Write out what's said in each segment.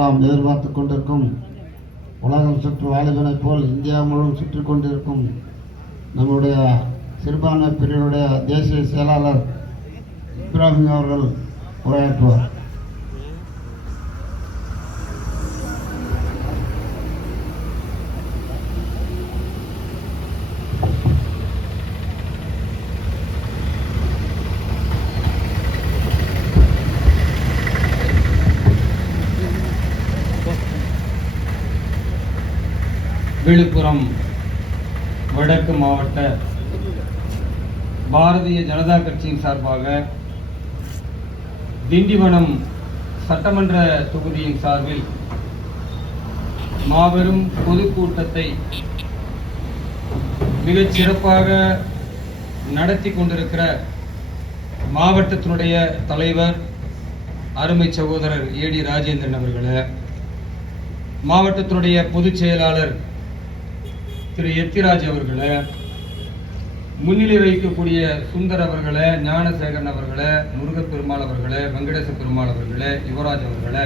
நாம் எதிர்பார்த்து கொண்டிருக்கும் உலகம் சுற்று வாலிபனை போல் இந்தியா முழுவதும் சுற்றி கொண்டிருக்கும் நம்முடைய சிறுபான்மை பிரிவுடைய தேசிய செயலாளர் இப்ராஹிம் அவர்கள் உரையாற்றுவார். விழுப்புரம் வடக்கு மாவட்ட பாரதிய ஜனதா கட்சியின் சார்பாக திண்டிவனம் சட்டமன்ற தொகுதியின் சார்பில் மாபெரும் பொதுக்கூட்டத்தை மிகச் சிறப்பாக நடத்தி கொண்டிருக்கிற மாவட்டத்தினுடைய தலைவர் அருமை சகோதரர் ஏடி ராஜேந்திரன் அவர்களே, மாவட்டத்தினுடைய பொதுச் செயலாளர் திரு எத்திராஜ் அவர்களே, முன்னிலை வைக்கக்கூடிய சுந்தர் அவர்களே, ஞானசேகரன் அவர்களே, முருகப்பெருமாள் அவர்களே, வெங்கடேச பெருமாள் அவர்களே, யுவராஜ் அவர்களே,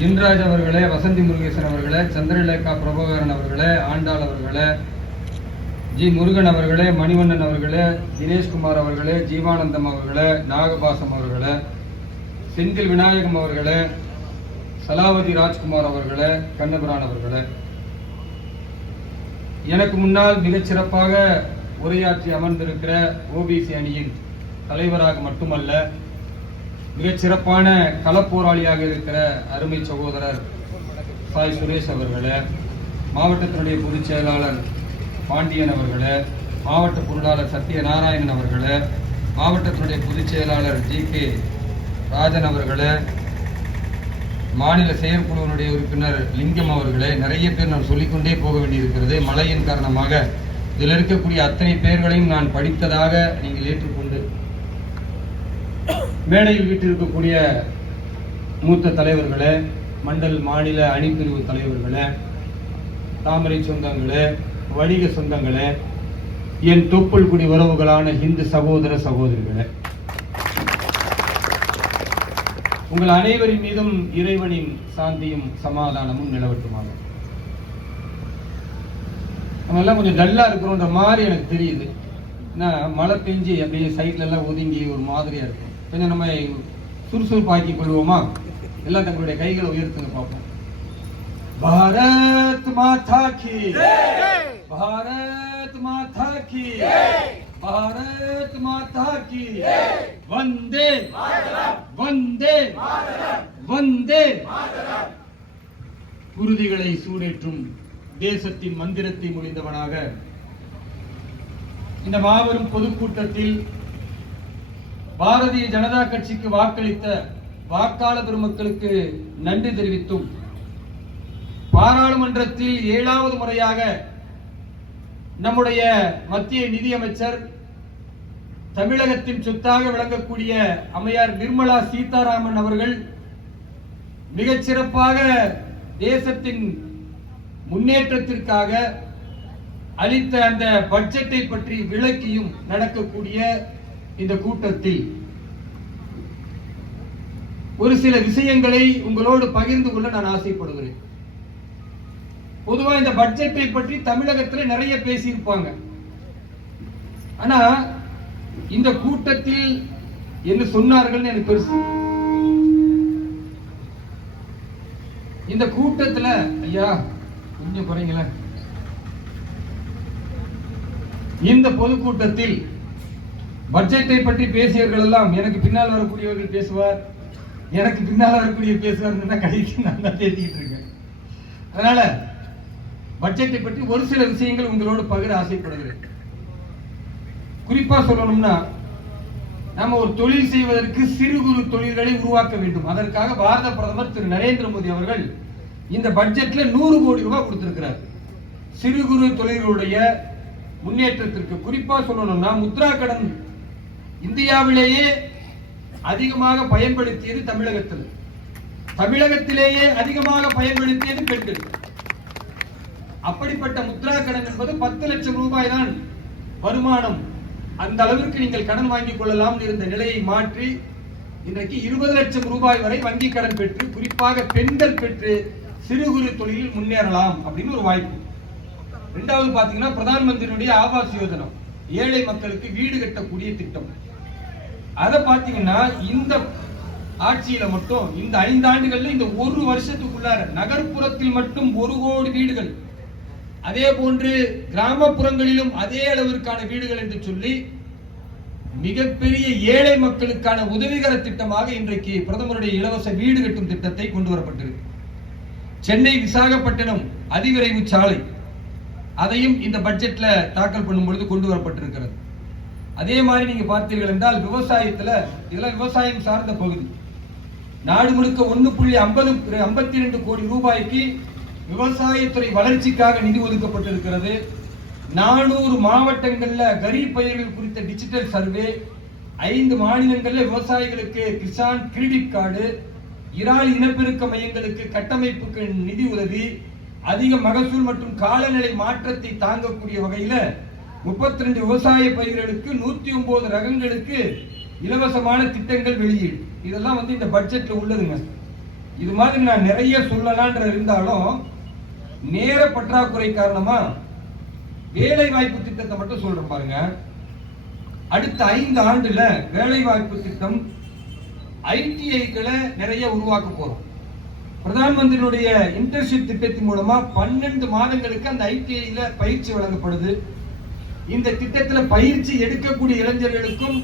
ஜின்ராஜ் அவர்களே, வசந்தி முருகேசன் அவர்களே, சந்திரலேகா பிரபாகரன் அவர்களே, ஆண்டாள் அவர்களே, ஜி முருகன் அவர்களே, மணிவண்ணன் அவர்களே, தினேஷ்குமார் அவர்களே, ஜீவானந்தம் அவர்களே, நாகபாசம் அவர்களே, செந்தில் விநாயகம் அவர்களே, சலாவதி ராஜ்குமார் அவர்களே, கண்ணபிரான் அவர்களே, எனக்கு முன்னால் மிகச் சிறப்பாக உரையாற்றி அமர்ந்திருக்கிற ஓபிசி அணியின் தலைவராக மட்டுமல்ல, மிகச் சிறப்பான களப்போராளியாக இருக்கிற அருமை சகோதரர் சாய் சுரேஷ் அவர்களே, மாவட்டத்தினுடைய பொதுச் செயலாளர் பாண்டியன் அவர்களே, மாவட்ட பொருளாளர் சத்யநாராயணன் அவர்களே, மாவட்டத்தினுடைய பொதுச் செயலாளர் ஜி.கே. ராஜன் அவர்களே, மாநில செயற்குழுவினுடைய உறுப்பினர் லிங்கம் அவர்களே, நிறைய பேர் நான் சொல்லிக்கொண்டே போக வேண்டியிருக்கிறது. மழையின் காரணமாக இதில் இருக்கக்கூடிய அத்தனை பேர்களையும் நான் படித்ததாக நீங்கள் ஏற்றுக்கொண்டு மேடையில் வீட்டிருக்கக்கூடிய மூத்த தலைவர்களே, மண்டல் மாநில அணிப்பிரிவு தலைவர்களே, தாமரை சொந்தங்களே, வணிக சொந்தங்களே, என் தொப்புள் குடி உறவுகளான இந்து சகோதர சகோதரிகளே, உங்கள் அனைவரின் மீதும் இறைவனின் சாந்தியும் சமாதானமும் நிலவட்டுமாக. நம்ம எல்லாம் கொஞ்சம் டல்லா இருக்கிறோன்ற மாதிரி எனக்கு தெரியுது. ஏன்னா மழை பெஞ்சு அப்படியே சைட்ல எல்லாம் ஒதுங்கி ஒரு மாதிரியா இருக்கும். கொஞ்சம் நம்ம சுறுசுறுப்பாக்கி கொள்வோமா? எல்லாம் தங்களுடைய கைகளை உயர்த்துங்க பார்ப்போம். பாரத் மாதா கி ஜெய், பாரத் மாதா கி ஜெய், भारत माता की वंदे वंदे वंदे. குருதிகளை சூடேற்றும் தேசத்தின் மந்திரத்தை மொழிந்தவனாக இந்த மாபெரும் பொதுக்கூட்டத்தில் பாரதிய ஜனதா கட்சிக்கு வாக்களித்த வாக்காளர் பெருமக்களுக்கு நன்றி தெரிவித்தும், பாராளுமன்றத்தில் 7வது முறையாக நம்முடைய மத்திய நிதியமைச்சர், தமிழகத்தின் சொத்தாக விளங்கக்கூடிய அம்மையார் நிர்மலா சீதாராமன் அவர்கள் மிகச் சிறப்பாக தேசத்தின் முன்னேற்றத்திற்காக அளித்த அந்த பட்ஜெட்டை பற்றி விளக்கியும் நடக்கக்கூடிய இந்த கூட்டத்தில் ஒரு சில விஷயங்களை உங்களோடு பகிர்ந்து கொள்ள நான் ஆசைப்படுகிறேன். பொதுவா இந்த பட்ஜெட்டை பற்றி தமிழகத்தில் நிறைய பேசியிருப்பாங்க. ஆனா இந்த கூட்டத்தில் என்ன சொன்னார்கள் எனக்கு பெருசு. இந்த கூட்டத்தில் ஐயா கொஞ்சம் குறைங்கள, இந்த பொதுக்கூட்டத்தில் பட்ஜெட்டை பற்றி பேசியவர்கள் எல்லாம் எனக்கு பின்னால் வரக்கூடியவர்கள் பேசுவார், எனக்கு பின்னால் வரக்கூடிய பேசுவார் கடைக்கு நான் தான் தேடிக்கிட்டு இருக்கேன். அதனால பட்ஜெட்டை பற்றி ஒரு சில விஷயங்கள் உங்களோடு பகிர ஆசைப்படுகிறேன். குறிப்பா சொல்லணும்னா, நம்ம ஒரு தொழில் செய்வதற்கு சிறு குறு தொழில்களை உருவாக்க வேண்டும். அதற்காக பாரத பிரதமர் திரு நரேந்திர மோடி அவர்கள் இந்த பட்ஜெட்ல 100 கோடி ரூபாய் கொடுத்திருக்கிறார். சிறு குறு தொழில்களுடைய முன்னேற்றத்திற்கு குறிப்பா சொல்லணும்னா, முத்ரா கடன் இந்தியாவிலேயே அதிகமாக பயன்படுத்தியது தமிழகத்திலேயே அதிகமாக பயன்படுத்தியது பெண்கள். அப்படிப்பட்ட முத்ரா கடன் என்பது 10 லட்சம் ரூபாய் தான் வருமானம். அந்த அளவிற்கு நீங்கள் கடன் வாங்கிக் கொள்ளலாம் இருந்த நிலையை மாற்றி இன்றைக்கு 20 லட்சம் ரூபாய் வரை வங்கி கடன் பெற்று குறிப்பாக பெண்கள் பெற்று சிறு குறு தொழிலில் முன்னேறலாம் அப்படின்னு ஒரு வாய்ப்பு. இரண்டாவது பாத்தீங்கன்னா பிரதான் மந்திரியுடைய ஆவாஸ் யோஜனா, ஏழை மக்களுக்கு வீடு கட்டக்கூடிய திட்டம். அதை பாத்தீங்கன்னா இந்த ஆட்சியில மட்டும் இந்த 5 ஆண்டுகள்ல இந்த ஒரு வருஷத்துக்குள்ளார நகர்ப்புறத்தில் மட்டும் 1 கோடி வீடுகள், அதே போன்று கிராமப்புறங்களிலும் அதே அளவிற்கான வீடுகள் என்று சொல்லி மிகப்பெரிய ஏழை மக்களுக்கான உதவிகர திட்டமாக இன்றைக்கு பிரதமருடைய இலவச வீடு கட்டும் திட்டத்தை கொண்டு வரப்பட்டிருக்கு. சென்னை விசாகப்பட்டினம் அதிவிரைவு சாலை, அதையும் இந்த பட்ஜெட்ல தாக்கல் பண்ணும் பொழுது கொண்டு வரப்பட்டிருக்கிறது. அதே மாதிரி நீங்க பார்த்தீர்கள் என்றால் விவசாயத்துல, இதெல்லாம் விவசாயம் சார்ந்த பகுதி, நாடு முழுக்க 1.52 கோடி ரூபாய்க்கு விவசாயத்துறை வளர்ச்சிக்காக நிதி ஒதுக்கப்பட்டிருக்கிறது. 400 மாவட்டங்கள்ல கரீப் பயிர்கள் குறித்த டிஜிட்டல் சர்வே, 5 மாநிலங்கள்ல விவசாயிகளுக்கு கிசான் கிரெடிட் கார்டு, இறால் இனப்பெருக்க மையங்களுக்கு கட்டமைப்புக்கு நிதி உதவி, அதிக மகசூல் மற்றும் காலநிலை மாற்றத்தை தாங்கக்கூடிய வகையில 32 விவசாய பயிர்களுக்கு 109 ரகங்களுக்கு இலவசமான திட்டங்கள் வெளியீடு. இதெல்லாம் இந்த பட்ஜெட்ல உள்ளதுங்க. இது மாதிரி நான் நிறைய சொல்லலான்ற இருந்தாலும் நேர பற்றாக்குறை காரணமா வேலை வாய்ப்பு திட்டத்தை மட்டும் சொல்றேன் பாருங்க. அடுத்த 5 ஆண்டுல வேலை வாய்ப்பு திட்டம் ஐடிஐக்களை நிறைய உருவாக்க போறோம். பிரதான் மந்திரியுடைய இன்டர்ன்ஷிப் திட்டத்தின் மூலமா 12 மாதங்களுக்கு அந்த ஐடிஐல பயிற்சி வழங்கப்படுது. இந்த திட்டத்தில் பயிற்சி எடுக்கக்கூடிய இளைஞர்களுக்கும்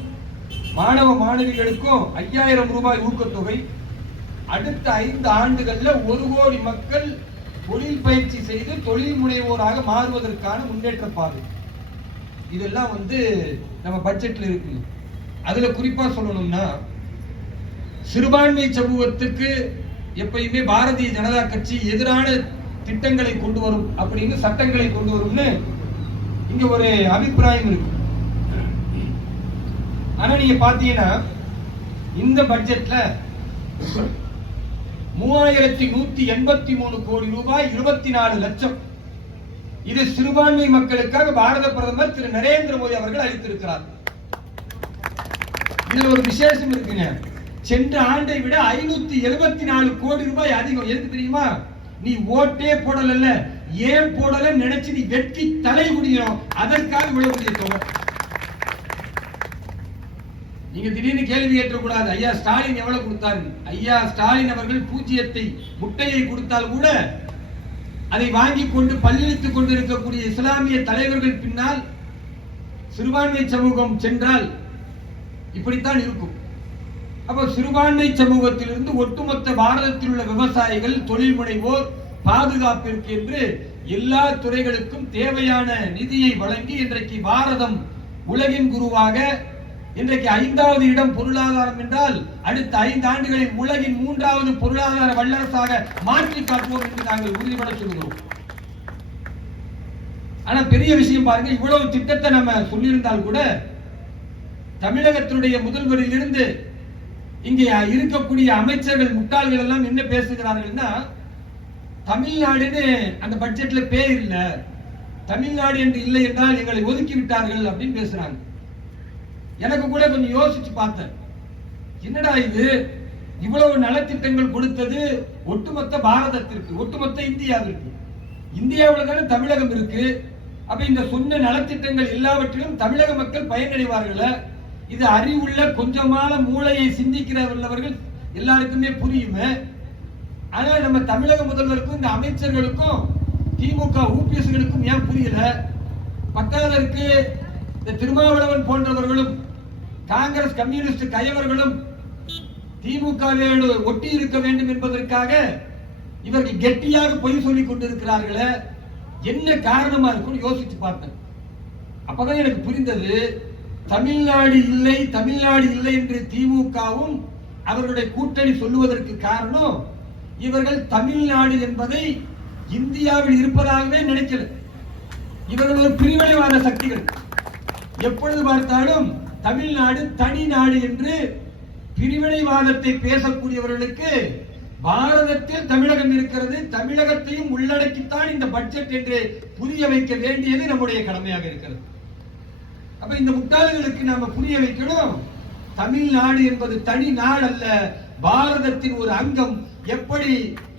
மாணவ மாணவிகளுக்கும் 5000 ரூபாய் ஊக்கத்தொகை. அடுத்த 5 ஆண்டுகள்ல 1 கோடி மக்கள் தொழில் பயிற்சி செய்து தொழில் முனைவோராக மாறுவதற்கான முன்னேற்ற பாதை. இதெல்லாம் நம்ம பட்ஜெட்ல இருக்கு. அதுல குறிப்பா சொல்லணும்னா சிறுபான்மை சமூகத்துக்கு எப்பயுமே பாரதிய ஜனதா கட்சி எதிரான திட்டங்களை கொண்டு வரும் அப்படின்னு, சட்டங்களை கொண்டு வரும்னு இங்க ஒரு அபிப்பிராயம் இருக்கு. ஆனா நீங்க பாத்தீங்கன்னா இந்த பட்ஜெட்ல 3183 கோடி ரூபாய் 24 லட்சம் இது சிறுபான்மை மக்களுக்காக பாரத பிரதமர் திரு நரேந்திர மோடி அவர்கள் அளித்திருக்கிறார். இதுல ஒரு விசேஷம் இருக்குங்க. சென்ற ஆண்டை விட 574 கோடி ரூபாய் அதிகம். எதுக்கு தெரியுமா? நீ ஓட்டே போடல, ஏன் போடல நினைச்சு நீ வெட்டி தலை குடிக்கணும், அதற்காக விழக்கூடிய தொகை. நீங்க திடீர்னு கேள்வி கேட்டக்கூடாது, ஐயா ஸ்டாலின் எவ்வளவு கொடுத்தாரு. ஐயா ஸ்டாலின் அவர்கள் பூஜ்ஜியத்தை முட்டையை கொடுத்தால் கூட அதை வாங்கி கொண்டு பல்லிழித்துக் கொண்டிருக்கக்கூடிய இஸ்லாமிய தலைவர்கள் பின்னால் சிறுபான்மை சமூகம் சென்றால் இப்படித்தான் இருக்கும். அப்ப சிறுபான்மை சமூகத்திலிருந்து ஒட்டுமொத்த பாரதத்தில் உள்ள விவசாயிகள், தொழில் முனைவோர், பாதுகாப்பிற்கு என்று எல்லா துறைகளுக்கும் தேவையான நிதியை வழங்கி இன்றைக்கு பாரதம் உலகின் குருவாக, இன்றைக்கு 5வது இடம் பொருளாதாரம் என்றால் அடுத்த 5 ஆண்டுகளில் உலகின் 3வது பொருளாதார வல்லரசாக மாற்றி காட்டுவோம் என்று நாங்கள் உறுதிபட சொல்கிறோம். ஆனா பெரிய விஷயம் பாருங்க, இவ்வளவு திட்டத்தை நம்ம சொல்லியிருந்தால் கூட தமிழகத்தினுடைய முதல்வரில் இருந்து இங்கே இருக்கக்கூடிய அமைச்சர்கள் முட்டாள்கள் எல்லாம் என்ன பேசுகிறார்கள்னா, தமிழ்நாடுன்னு அந்த பட்ஜெட்ல பேர் இல்ல, தமிழ்நாடு என்று இல்லை என்றால் எங்களை ஒதுக்கி விட்டார்கள் அப்படின்னு பேசுறாங்க. எனக்கு கூட கொஞ்சம் யோசிச்சு பார்த்தேன், என்னடா இது, இவ்வளவு நலத்திட்டங்கள் கொடுத்தது ஒட்டுமொத்த பாரதத்திற்கு, ஒட்டுமொத்த இந்தியாவிற்கு. இந்தியாவில் தானே தமிழகம் இருக்கு. அப்ப இந்த சொன்ன நலத்திட்டங்கள் எல்லாவற்றிலும் தமிழக மக்கள் பயனடைவார்கள். இது அறிவுள்ள கொஞ்சமான மூளையை சிந்திக்கிறவர்கள் எல்லாருக்குமே புரியுமே. ஆனால் நம்ம தமிழக முதல்வருக்கும் இந்த அமைச்சர்களுக்கும் திமுக ஊபிஎஸ்களுக்கும் ஏன் புரியல? பத்தாவதற்கு இந்த திருமாவளவன் போன்றவர்களும் காங்கிரஸ் கம்யூனிஸ்ட் கயவர்களும் திமுகவோடு ஒட்டி இருக்க வேண்டும் என்பதற்காக இவர்கள் கெட்டியாக பொய் சொல்லிக் கொண்டிருக்கிறார்களே, என்ன காரணமா இருக்கும் யோசிச்சு பார்த்தேன். அப்பதான் எனக்கு புரிந்தது, தமிழ்நாடு இல்லை தமிழ்நாடு இல்லை என்று திமுகவும் அவர்களுடைய கூட்டணி சொல்லுவதற்கு காரணம், இவர்கள் தமிழ்நாடு என்பதை இந்தியாவில் இருப்பதாகவே நினைக்கல. இவர்கள் ஒரு பிரிவினைவாத சக்திகள். எப்பொழுது பார்த்தாலும் தமிழ்நாடு தனி நாடு என்று பிரிவினைவாதத்தை பேசக்கூடியவர்களுக்கு பாரதத்தில் தமிழகம் இருக்கிறது, தமிழகத்தையும் உள்ளடக்கித்தான் இந்த பட்ஜெட் என்று புரிய வைக்க வேண்டியது நம்முடைய கடமையாக இருக்கிறது. அப்ப இந்த முட்டாள்களுக்கு நாம புரிய வைக்கணும், தமிழ்நாடு என்பது தனி நாடு அல்ல, பாரதத்தின் ஒரு அங்கம். எப்படி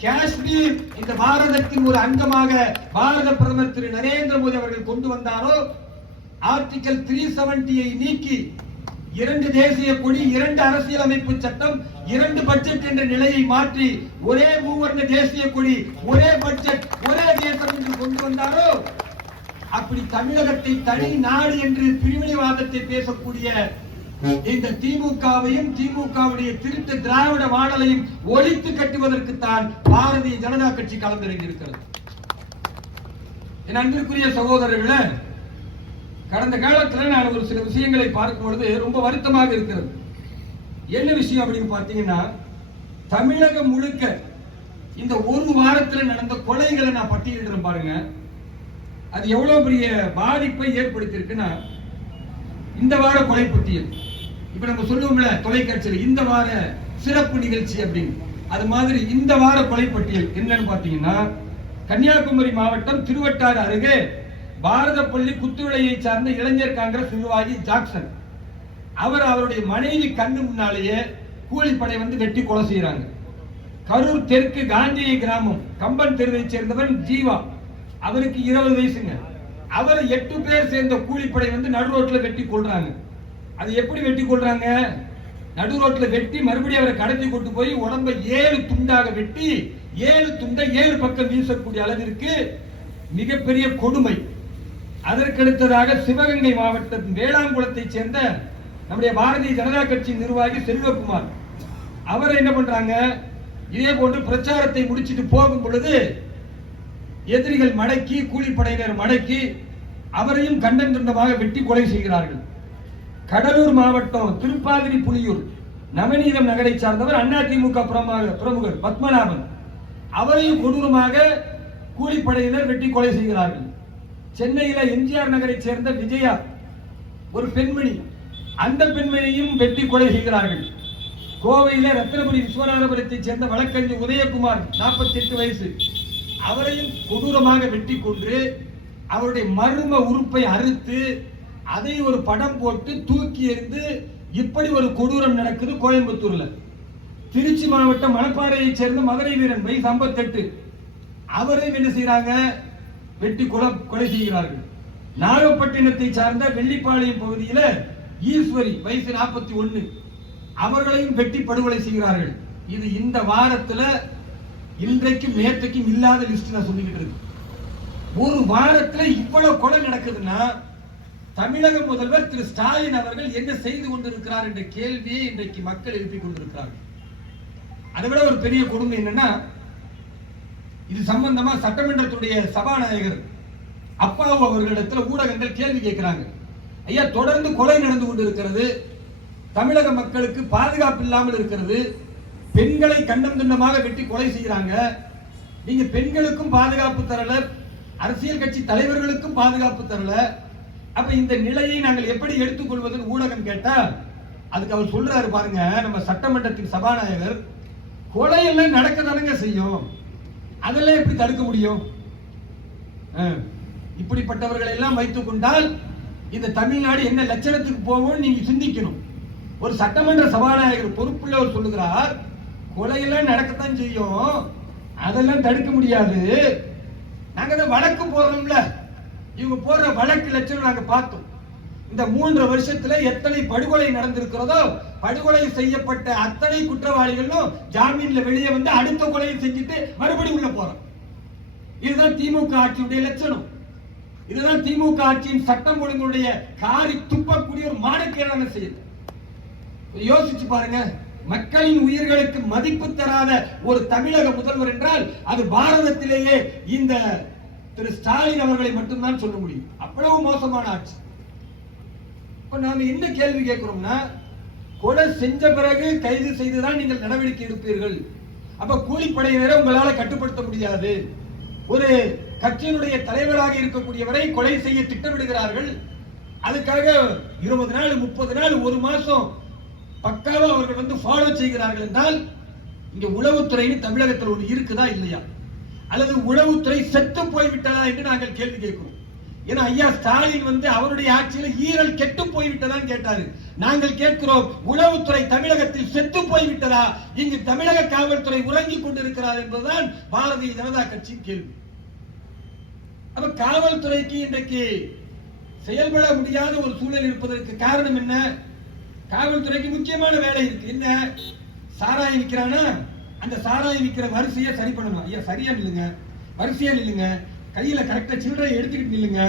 காஷ்மீர் இந்த பாரதத்தின் ஒரு அங்கமாக பாரத பிரதமர் திரு நரேந்திர மோடி அவர்கள் கொண்டு வந்தாரோ, ஆர்டிகல் 370 நீக்கி 2 தேசிய கொடி, 2 அரசியலமைப்பு சட்டம், 2 பட்ஜெட் என்ற நிலையை மாற்றி ஒரே மூவர்ண தேசிய கொடி, ஒரே பட்ஜெட், ஒரே தேசம் என்று கொண்டு வந்தாரோ, அப்படி தமிழகத்தை தனி நாடு என்று பிரிவினைவாதத்தை பேசக்கூடிய இந்த திமுகவையும் திமுகவுடைய திருட்டு திராவிட மாடலையும் ஒழித்து கட்டுவதற்குத்தான் பாரதிய ஜனதா கட்சி களமிறங்கி இருக்கிறது. என் அன்பிற்குரிய சகோதரர்களே, கடந்த காலத்தில் நான் ஒரு சில விஷயங்களை பார்க்கும் பொழுது ரொம்ப வருத்தமாக இருக்கிறது. என்ன விஷயம் அப்படின்னு பார்த்தீங்கன்னா, தமிழகம் முழுக்க இந்த ஒரு வாரத்தில் நடந்த கொலைகளை நான் பட்டியலிடுறேன் பாருங்க. அது எவ்வளவு பெரிய பாதிப்பை ஏற்படுத்தி இருக்குன்னா, இந்த வார கொலை பட்டியல், இப்ப நம்ம சொல்லுவோம்ல தொலைக்காட்சியில் இந்த வார சிறப்பு நிகழ்ச்சி அப்படின்னு, அது மாதிரி இந்த வார கொலை பட்டியல் என்னன்னு பாத்தீங்கன்னா, கன்னியாகுமரி மாவட்டம் திருவட்டாறு அருகே பாரதப்பள்ளி குத்துவிளையை சார்ந்த இளைஞர் காங்கிரஸ் நிர்வாகி ஜாக்சன், அவருடைய மனைவி கண்ணு முன்னாலேயே கூலிப்படை வந்து வெட்டி கொலை செய்யறாங்க. கரூர் தெற்கு காந்தியை கிராமம் கம்பன் தெருவை சேர்ந்தவன் ஜீவா, அவருக்கு 20 வயசுங்க. அவர் 8 பேர் சேர்ந்த கூலிப்படை வந்து நடு ரோட்ல வெட்டி கொள்றாங்க. அது எப்படி வெட்டி கொள்றாங்க? நடு ரோட்ல வெட்டி மறுபடியும் அவரை கடத்தி கொண்டு போய் உடம்பை 7 துண்டாக வெட்டி 7 துண்டை 7 பக்கம் வீசக்கூடிய அளவிற்கு மிகப்பெரிய கொடுமை. அதற்கடுத்ததாக சிவகங்கை மாவட்டத்தின் வேளாங்குளத்தை சேர்ந்த நம்முடைய பாரதிய ஜனதா கட்சி நிர்வாகி செல்வகுமார், அவரை என்ன பண்றாங்க, இதே போன்று பிரச்சாரத்தை முடிச்சிட்டு போகும் பொழுது எதிரிகள் மடக்கி, கூலிப்படையினர் மடக்கி அவரையும் கண்டம் துண்டமாக வெட்டி கொலை செய்கிறார்கள். கடலூர் மாவட்டம் திருப்பாதிரி புலியூர் நவநீதம் நகரை சார்ந்தவர் அதிமுக பிரமுகர் பத்மநாபன், அவரையும் கொடூரமாக கூலிப்படையினர் வெட்டி கொலை செய்கிறார்கள். சென்னையில எம்ஜிஆர் நகரை சேர்ந்த விஜயா ஒரு பெண்மணி, அந்த பெண்மணியும் வெட்டி கொலை செய்கிறார்கள். கோவையில ரத்தினபுரி விஸ்வநாதபுரத்தை சேர்ந்த வழக்கறிஞர் உதயகுமார் 48 வயசு, அவரையும் கொடூரமாக வெட்டி கொன்று அவருடைய மர்ம உறுப்பை அறுத்து அதை ஒரு படம் போட்டு தூக்கி எறிந்து, இப்படி ஒரு கொடூரம் நடக்குது கோயம்புத்தூர்ல. திருச்சி மாவட்டம் மணப்பாறையை சேர்ந்த மதுரை வீரன் வயசு 58, அவரையும் என்ன செய்யறாங்க, வெட்டி கொலை செய்கிறார்கள். நாகப்பட்டினத்தை சார்ந்த வெள்ளிப்பாளையம் பகுதியில ஈஸ்வரி வயசு 41, அவர்களையும் வெட்டி படுகொலை செய்கிறார்கள். இது இந்த வாரத்துல இன்றைக்கும் நேற்றைக்கும் இல்லாத லிஸ்ட் நான் சொல்லிக்கிட்டு இருக்கு. ஒரு வாரத்துல இவ்வளவு கொலை நடக்குதுன்னா, தமிழக முதல்வர் திரு ஸ்டாலின் அவர்கள் என்ன செய்து கொண்டிருக்கிறார் என்ற கேள்வியை இன்றைக்கு மக்கள் எழுப்பிக் கொண்டிருக்கிறார்கள். அதை விட ஒரு பெரிய கொடுமை என்னன்னா, இது சம்பந்தமா சட்டமன்றத்துடைய சபாநாயகர் அப்பாவு அவர்களிடத்தில் ஊடகங்கள் கேள்வி கேட்கிறாங்க. ஐயா, தொடர்ந்து கொலை நடந்து கொண்டிருக்கிறது, தமிழக மக்களுக்கு பாதுகாப்பு இல்லாமல் இருக்கிறது, பெண்களை கண்டம் துண்டமாக வெட்டி கொலை செய்யறாங்க, நீங்க பெண்களுக்கும் பாதுகாப்பு தரல, அரசியல் கட்சி தலைவர்களுக்கும் பாதுகாப்பு தரல, அப்ப இந்த நிலையை நாங்கள் எப்படி எடுத்துக்கொள்வதுன்னு ஊடகம் கேட்டா, அதுக்கு அவர் சொல்றாரு பாருங்க, நம்ம சட்டமன்றத்தின் சபாநாயகர், கொலை எல்லாம் நடக்கதானுங்க செய்யும், அதெல்லாம் எப்படி தடுக்க முடியும்? இப்படிப்பட்டவர்களை எல்லாம் வைத்துக் கொண்டால் இந்த தமிழ்நாடு என்ன லட்சணத்துக்கு போகும் நீங்க சிந்திக்கணும். ஒரு சட்டமன்ற சபாநாயகர் பொறுப்புள்ளவர் சொல்லுகிறார், கொலையெல்லாம் நடக்கத்தான் செய்யும், அதெல்லாம் தடுக்க முடியாது. நாங்க வழக்கு போடுறோம்ல, இவங்க போடுற வழக்கு லட்சணம் நாங்க பார்த்தோம். இந்த 3 வருஷத்துல எத்தனை படுகொலை நடந்திருக்கிறதோ, படுகொலை செய்யப்பட்ட அத்தனை குற்றவாளிகளும் ஜாமீன்ல வெளியே வந்து அடுத்த கொலையை செஞ்சுட்டு மறுபடியும் உள்ள போறோம். இதுதான் திமுக ஆட்சியுடைய லட்சணம். இதுதான் திமுக ஆட்சியின் சட்டம் ஒழுங்குடைய காரி துப்பக்கூடிய ஒரு மானக்கேடான செயல். யோசிச்சு பாருங்க, மக்களின் உயிர்களுக்கு மதிப்பு தராத ஒரு தமிழக முதல்வர் என்றால் அது பாரதத்திலேயே இந்த திரு ஸ்டாலின் அவர்களை மட்டும்தான் சொல்ல முடியும். அவ்வளவு மோசமான ஆட்சி. இப்ப நாம என்ன கேள்வி கேட்கிறோம்னா, கொலை செஞ்ச பிறகு கைது செய்துதான் நீங்கள் நடவடிக்கை எடுப்பீர்கள். அப்ப கூலிப்படையினரை உங்களால கட்டுப்படுத்த முடியாது. ஒரு கட்சியினுடைய தலைவராக இருக்கக்கூடியவரை கொலை செய்ய திட்டமிடுகிறார்கள். அதுக்காக 20 நாள் 30 நாள் 1 மாசம் பக்காவா அவர்கள் வந்து ஃபாலோ செய்கிறார்கள் என்றால், இங்க உளவுத்துறைன்னு தமிழகத்தில் ஒன்று இருக்குதா இல்லையா, அல்லது உளவுத்துறை செத்து போய்விட்டதா என்று நாங்கள் கேள்வி கேட்கிறோம். ஏன்னா ஐயா ஸ்டாலின் வந்து அவருடைய ஆட்சியில் ஈரல் கெட்டு போய்விட்டதான்னு கேட்டாரு. நாங்கள் கேட்கிறோம், உளவுத்துறை தமிழகத்தில் செத்து போய்விட்டதா? இங்கு தமிழக காவல்துறை உறங்கிக் கொண்டிருக்கிறார் என்பதுதான் பாரதிய ஜனதா கட்சியின் கேள்வி. அப்ப காவல்துறைக்கு இன்றைக்கு செயல்பட முடியாத ஒரு சூழல் இருப்பதற்கு காரணம் என்ன? காவல்துறைக்கு முக்கியமான வேலை இருக்கு. என்ன? சாராயம் விற்கிறானா, அந்த சாராயம் விற்கிற வரிசையை சரி பண்ணணும். ஐயா சரியா நில்லுங்க, வரிசையா நில்லுங்க, கையில கரெக்டா சில்லறை எடுத்துக்கிட்டு நில்லுங்க.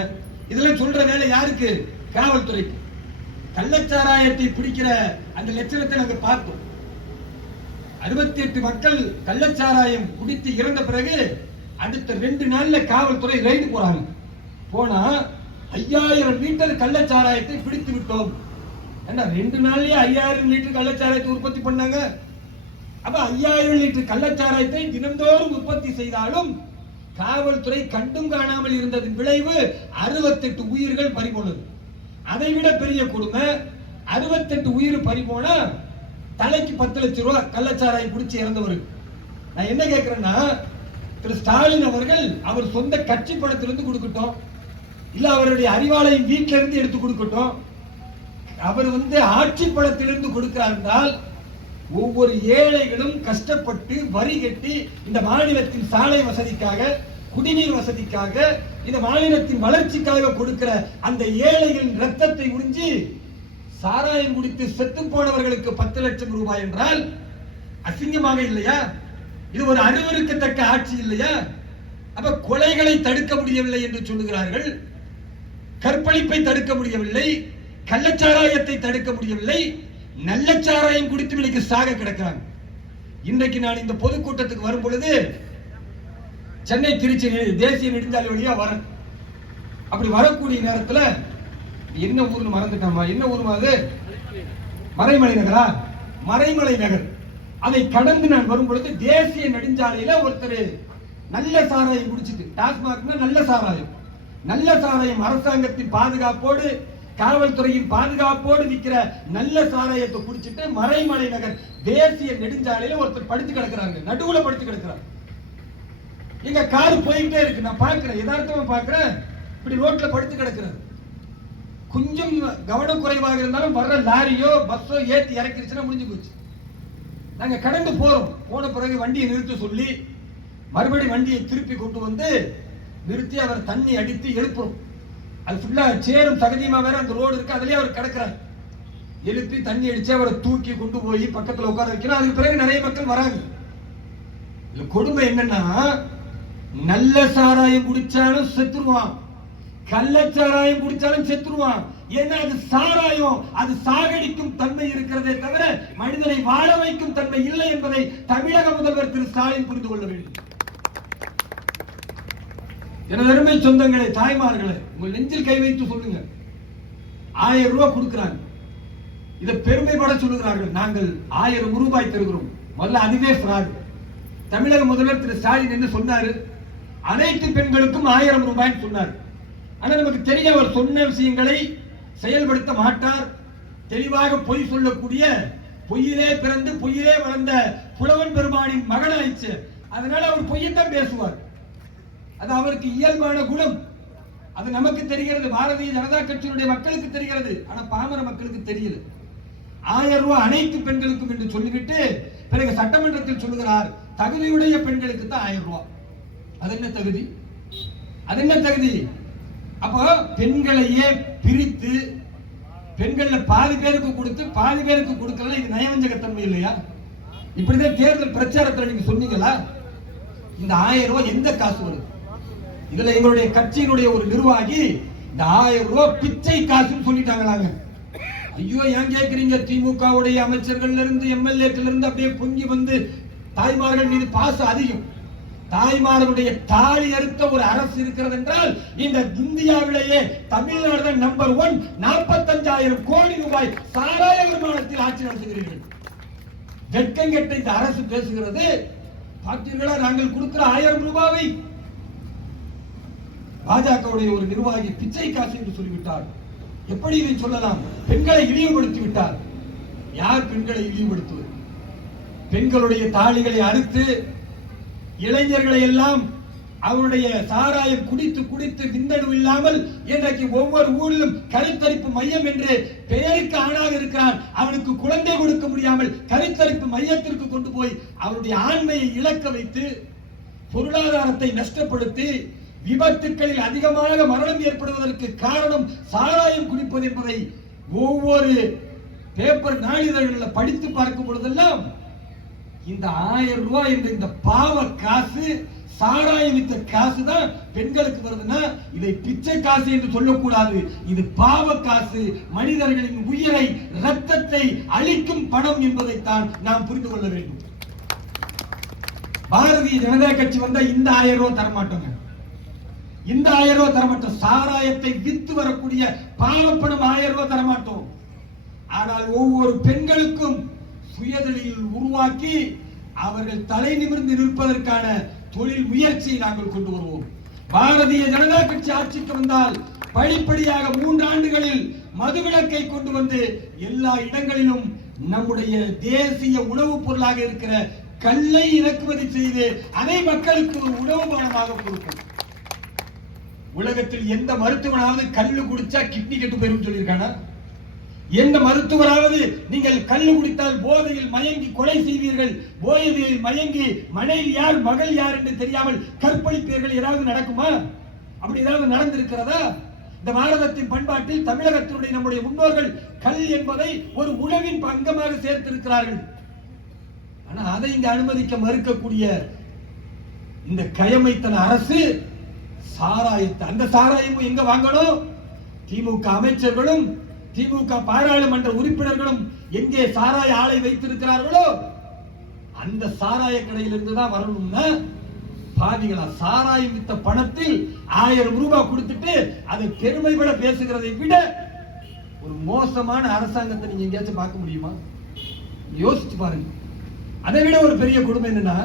இதெல்லாம் சொல்ற வேலை யாருக்கு? காவல்துறைக்கு. கள்ளச்சாராயத்தை பிடிக்கிற அந்த லட்சணத்தை நாங்க பார்த்தோம். 68 மக்கள் கள்ளச்சாராயம் குடித்து இறந்த பிறகு அடுத்த 2 நாள்ல காவல்துறை ரைடு போறாங்க. போனா 5000 லிட்டர் கள்ளச்சாராயத்தை பிடித்து விட்டோம். ஏன்னா 2 நாள்லயே 5000 லிட்டர் கள்ளச்சாராயத்தை உற்பத்தி பண்ணாங்க. அப்ப 5000 லிட்டர் கள்ளச்சாராயத்தை தினந்தோறும் உற்பத்தி செய்தாலும் காவல்துறை கண்டும் காணாமல் இருந்ததன் விளைவு 68 உயிர்கள் பறிபோனது. அதை விட பெரிய கொடுமை, 68 உயிர் பறிபோனா தலைக்கு 10 லட்சம் ரூபாய் கள்ளச்சாராயம் பிடிச்சி இறந்தவர். நான் என்ன கேட்கிறேன்னா, திரு ஸ்டாலின் அவர்கள் அவர் சொந்த கட்சி படத்திலிருந்து கொடுக்கட்டும், இல்ல அவருடைய அறிவாலயம் வீட்டில இருந்து எடுத்து கொடுக்கட்டும். அவர் ஆட்சி படத்திலிருந்து கொடுக்கிறார் என்றால் ஒவ்வொரு ஏழைகளும் கஷ்டப்பட்டு வரி கட்டி இந்த மாநிலத்தின் சாலை வசதிக்காக, குடிநீர் வசதிக்காக, இந்த மாநிலத்தின் வளர்ச்சிக்காக கொடுக்கிற அந்த ஏழைகளின் ரத்தத்தை உறிஞ்சி சாராயம் குடித்து செத்து போனவர்களுக்கு 10 லட்சம் ரூபாய் என்றால் அசிங்கமாக இல்லையா? இது ஒரு அருவருக்கத்தக்க ஆட்சி இல்லையா? அப்ப கொலைகளை தடுக்க முடியவில்லை என்று சொல்லுகிறார்கள், கற்பழிப்பை தடுக்க முடியவில்லை, கள்ளச்சாராயத்தை தடுக்க முடியவில்லை, நல்ல சாராயம் குடித்து இன்னைக்கு சாக கிடக்கிறாங்க. இன்றைக்கு நான் இந்த பொதுக்கூட்டத்துக்கு வரும் பொழுது சென்னை திருச்சி தேசிய நெடுஞ்சாலை வழியா வரேன். அப்படி வரக்கூடிய நேரத்தில் என்ன ஊர்னு மறந்துட்டாமா, என்ன ஊர்மா அது? மறைமலை நகரா? மறைமலை நகர். அதை கடந்து நான் வரும் பொழுது தேசிய நெடுஞ்சாலையில ஒருத்தர் நல்ல சாராயம் குடிச்சிட்டு, டாஸ்மாக்னா நல்ல சாராயம், நல்ல சாராயம் அரசாங்கத்தின் பாதுகாப்போடு காவல்துறையின் பாதுகாப்போடு விற்கிற நல்ல சாராயத்தை குடிச்சிட்டு மறைமலை நகர் தேசிய நெடுஞ்சாலையில ஒருத்தர் படுத்து கிடக்குறாங்க, நடுவுல படுத்து கிடக்குறாங்க. எங்க கார் போயிட்டே இருக்கு, நான் பாக்குறேன், யதார்த்தமா பாக்குறேன், இப்படி ரோட்ல படுத்து கிடக்குறாரு. கொஞ்சம் கவனக்குறைவாக இருந்தாலும் வர்ற லாரியோ பஸ்ஸோ ஏத்தி இறக்கிருச்சுன்னா முடிஞ்சு போச்சு. நாங்க கடந்து போறோம், போன பிறகு வண்டியை நிறுத்த சொல்லி மறுபடியும் வண்டியை திருப்பி கொண்டு வந்து நிறுத்தி அவர் தண்ணி அடித்து எழுப்புறோம். அது ஃபுல்லா சேரும் சகதியமா வேற அந்த ரோடு இருக்கு, அதுலயே அவர் கிடக்கிறார். எழுப்பி தண்ணி அடிச்சு அவரை தூக்கி கொண்டு போய் பக்கத்துல உட்கார வைக்கிறோம். அதுக்கு பிறகு நிறைய மக்கள் வராங்க. இதுல கொடுமை என்னன்னா, நல்ல சாராயம் குடிச்சாலும் செத்துருவான், கள்ளச்சாராயம் குடிச்சாலும் செத்துருவான். ஏன்னா அது சாராயம், அது சாகடிக்கும் தன்மை இருக்கிறதே தவிர மனிதனை வாழ வைக்கும் தன்மை இல்லை என்பதை தமிழக முதல்வர் திரு ஸ்டாலின் புரிந்து கொள்ள வேண்டும். எனது அருமை சொந்தங்களே, தாய்மார்களே, உங்கள் நெஞ்சில் கை வைத்து சொல்லுங்க. 1000 ரூபாய் கொடுக்கிறாங்க, இதை பெருமைப்பட சொல்லுகிறார்கள். நாங்கள் 1000 ரூபாய் தருகிறோம். முதல்ல அதுவே ஃப்ராட். தமிழக முதல்வர் திரு ஸ்டாலின் என்ன சொன்னாரு? அனைத்து பெண்களுக்கும் 1000 ரூபாய் சொன்னார். ஆனா நமக்கு தெரிய அவர் சொன்ன விஷயங்களை செயல்படுத்த மாட்டார். தெளிவாக பொய் சொல்லக்கூடிய, பொய்யிலே பிறந்து பொய்யிலே வளர்ந்த புலவன் பெருமானின் மகனாயிடுச்சு. அதனால அவர் பொய்யத்தான் பேசுவார். அது அவருக்கு இயல்பான குணம். அது நமக்கு தெரிகிறது, பாரதிய ஜனதா கட்சியினுடைய மக்களுக்கு தெரிகிறது. ஆனா பாமர மக்களுக்கு தெரியல. 1000 ரூபாய் அனைத்து பெண்களுக்கும் என்று சொல்லிவிட்டு பிறகு சட்டமன்றத்தில் சொல்லுகிறார், தகுதியுடைய பெண்களுக்கு தான் 1000 ரூபாய். அது என்ன தகுதி? அது என்ன தகுதி? அப்போ பெண்களையே பிரித்து பெண்கள்ல பாதி பேருக்கு கொடுத்து பாதி பேருக்கு கொடுக்கல, இது நயவஞ்சகத்தன்மை இல்லையா? இப்படிதான் தேர்தல் பிரச்சாரத்தில் நீங்க சொன்னீங்களா? இந்த 1000 ரூபாய் எந்த காசு வருது? இதுல எங்களுடைய கட்சியினுடைய ஒரு நிர்வாகி இந்த 1000 ரூபாய் பிச்சை காசுன்னு சொல்லிட்டாங்களாங்க. ஐயோ ஏன் கேட்கிறீங்க? திமுகவுடைய அமைச்சர்கள் இருந்து எம்எல்ஏக்கள் இருந்து அப்படியே பொங்கி வந்து தாய்மார்கள் மீது பாசம் அதிகம். தாய்மார்களுடைய தாலி அறுத்த ஒரு அரசு இருக்கிறது என்றால் இந்த இந்தியாவிலேயே தமிழ்நாடு தான் நம்பர் 1. 45,000 கோடி ரூபாய் சாராய வருமானத்தில் ஆட்சி நடத்துகிறீர்கள். வெட்கம் கெட்ட இந்த அரசு பேசுகிறது. பார்த்தீர்களா, நாங்கள் கொடுக்கிற 1000 ரூபாவை பாஜகவுடைய ஒரு நிர்வாகி பிச்சை காசு என்று சொல்லிவிட்டார். எப்படி இதை சொல்லலாம்? பெண்களை இழிவுபடுத்தி விட்டார். யார் பெண்களை இழிவுபடுத்துவது? பெண்களுடைய தாலிகளை அறுத்து இளைஞர்களை எல்லாம் அவருடைய சாராயம் குடித்து குடித்து விந்தணு இல்லாமல் இன்றைக்கு ஒவ்வொரு ஊரிலும் கருத்தரிப்பு மையம் என்று பெயருக்கு ஆணாக இருக்கிறான். அவனுக்கு குழந்தை கொடுக்க முடியாமல் கருத்தரிப்பு மையத்திற்கு கொண்டு போய் அவருடைய ஆண்மையை இழக்க வைத்து பொருளாதாரத்தை நஷ்டப்படுத்தி விபத்துக்களில் அதிகமாக மரணம் ஏற்படுவதற்கு காரணம் சாராயம் குடிப்பது என்பதை ஒவ்வொரு பேப்பர் நாளிதழ்களில் படித்து பார்க்கும் பொழுதெல்லாம் இந்த 1000 ரூபாய் என்ற இந்த பாவ காசு, சாராயம் வித்த காசு தான் பெண்களுக்கு வருதுன்னா இதை பிச்சை காசு என்று சொல்லக்கூடாது. இது பாவ காசு, மனிதர்களின் உயிரை, ரத்தத்தை அழிக்கும் பணம் என்பதைத்தான் நாம் புரிந்து கொள்ள வேண்டும். பாரதிய ஜனதா கட்சி வந்தா இந்த 1000 ரூபாய் தரமாட்டோங்க, இந்த 1000 ரூபாய் தரமாட்டோம். சாராயத்தை வித்து வரக்கூடிய பாவப்பணம் 1000 ரூபாய் தரமாட்டோம். ஆனால் ஒவ்வொரு பெண்களுக்கும் சுயதொழில் உருவாக்கி அவர்கள் தலை நிமிர்ந்து நிற்பதற்கான தொழில் முயற்சியை நாங்கள் கொண்டு வருவோம். பாரதிய ஜனதா கட்சி ஆட்சிக்கு வந்தால் படிப்படியாக 3 ஆண்டுகளில் மதுவிலக்கை கொண்டு வந்து எல்லா இடங்களிலும் நம்முடைய தேசிய உணவுப் பொருளாக இருக்கிற கல்லை இறக்குமதி செய்து அதை மக்களுக்கு ஒரு உணவு பானமாக கொடுக்கும். உலகத்தில் எந்த மருத்துவனாவது கல்லு குடிச்சா கிட்னி கெட்டு போயிரும் சொல்லியிருக்கானா? எந்த மருத்துவராவது நீங்கள் கல்லு குடித்தால் போதையில் மயங்கி கொலை செய்வீர்கள், போதையில் மயங்கி மனைவி யார் மகள் யார் என்று தெரியாமல் கற்பழிப்பீர்கள், ஏதாவது நடக்குமா? அப்படி ஏதாவது நடந்திருக்கிறதா? இந்த பாரதத்தின் பண்பாட்டில் தமிழகத்தினுடைய நம்முடைய முன்னோர்கள் கல் என்பதை ஒரு உணவின் அங்கமாக சேர்த்திருக்கிறார்கள். ஆனா அதை இங்க அனுமதிக்க மறுக்கக்கூடிய இந்த கயமைத்தன அரசு சாராயத்தை, அந்த சாராயமும் எங்க வாங்கணும்? திமுக அமைச்சர்களும் திமுக பாராளுமன்ற உறுப்பினர்களும் எங்கே சாராய ஆலை வைத்திருக்கிறார்களோ அந்த சாராய கடையிலிருந்து தான் வரணும்னா பாவிகளா சாராயம் வித்த பணத்தில் 1000 ரூபாய் கொடுத்துட்டு அதை பெருமைப்பட பேசுகிறதை விட ஒரு மோசமான அரசாங்கத்தை நீங்க எங்கேயாச்சும் பார்க்க முடியுமா? யோசிச்சு பாருங்க. அதை விட ஒரு பெரிய கொடுமை என்னன்னா,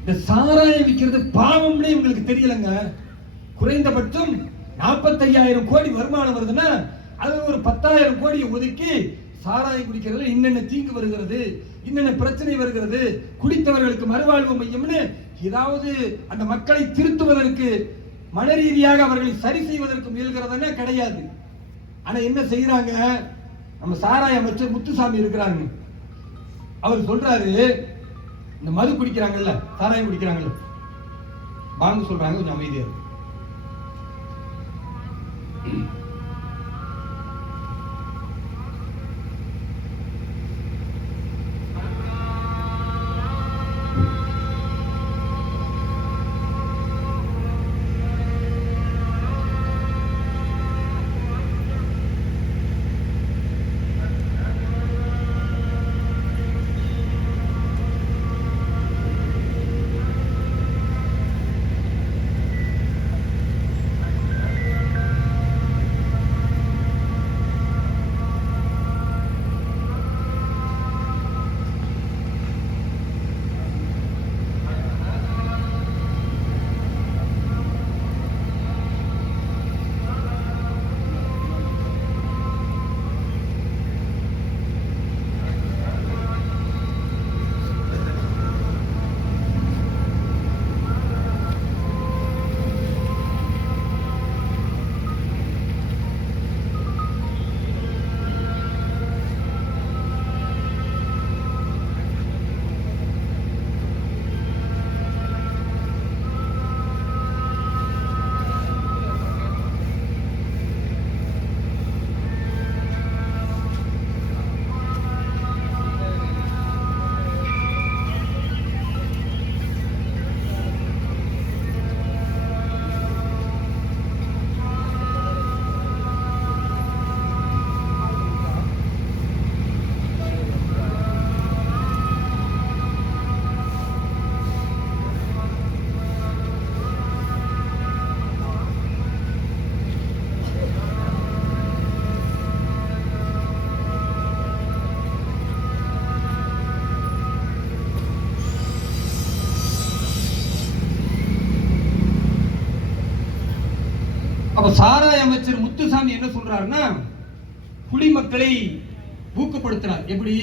இந்த சாராயம் விற்கிறது பாவம்னே உங்களுக்கு தெரியலங்க. குறைந்தபட்சம் 45,000 கோடி வருமானம் வருதுன்னா அது ஒரு 10,000 கோடியை ஒதுக்கி சாராயம் குடிக்கிறதுல இன்னென்ன தீங்கு வருகிறது, இன்னென்ன பிரச்சனை வருகிறது, குடித்தவர்களுக்கு மறுவாழ்வு மையம்னு ஏதாவது அந்த மக்களை திருத்துவதற்கு மன ரீதியாக அவர்களை சரி செய்வதற்கு முயல்கிறதுன்னா கிடையாது. ஆனா என்ன செய்யறாங்க? நம்ம சாராய அமைச்சர் முத்துசாமி இருக்கிறாங்க, அவர் சொல்றாரு, இந்த மது குடிக்கிறாங்கல்ல, சாராயம் குடிக்கிறாங்கல்ல, வாங்க சொல்றாங்க, கொஞ்சம் அமைதியா இருக்கு. அப்ப சாராய அமைச்சர் முத்துசாமி என்ன சொல்றாருன்னா, குடிமக்களை ஊக்கப்படுத்துறார். எப்படி?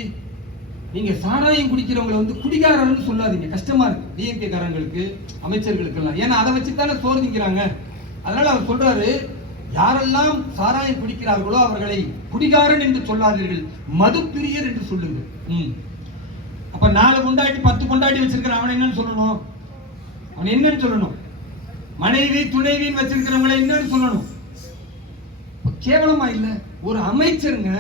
நீங்க சாராயம் குடிக்கிறவங்களை வந்து குடிகாரன்னு சொல்லாதீங்க, கஷ்டமா இருக்கு டிஎம்கே காரங்களுக்கு, அமைச்சர்களுக்கு எல்லாம். ஏன்னா அதை வச்சுதானே சோறு திங்கிறாங்க. அதனால அவர் சொல்றாரு, யாரெல்லாம் சாராயம் குடிக்கிறார்களோ அவர்களை குடிகாரன் என்று சொல்லாதீர்கள், மது பிரியர் என்று சொல்லுங்க. அப்ப 4 கொண்டாட்டி 10 கொண்டாட்டி வச்சிருக்கிற அவன் என்னன்னு சொல்லணும்? அவன் என்னன்னு சொல்லணும்? மனைவி துணைவின்னு வச்சிருக்கிறவங்களை என்னன்னு சொல்லணும்? கேவலமா இல்ல? ஒரு அமைச்சருங்க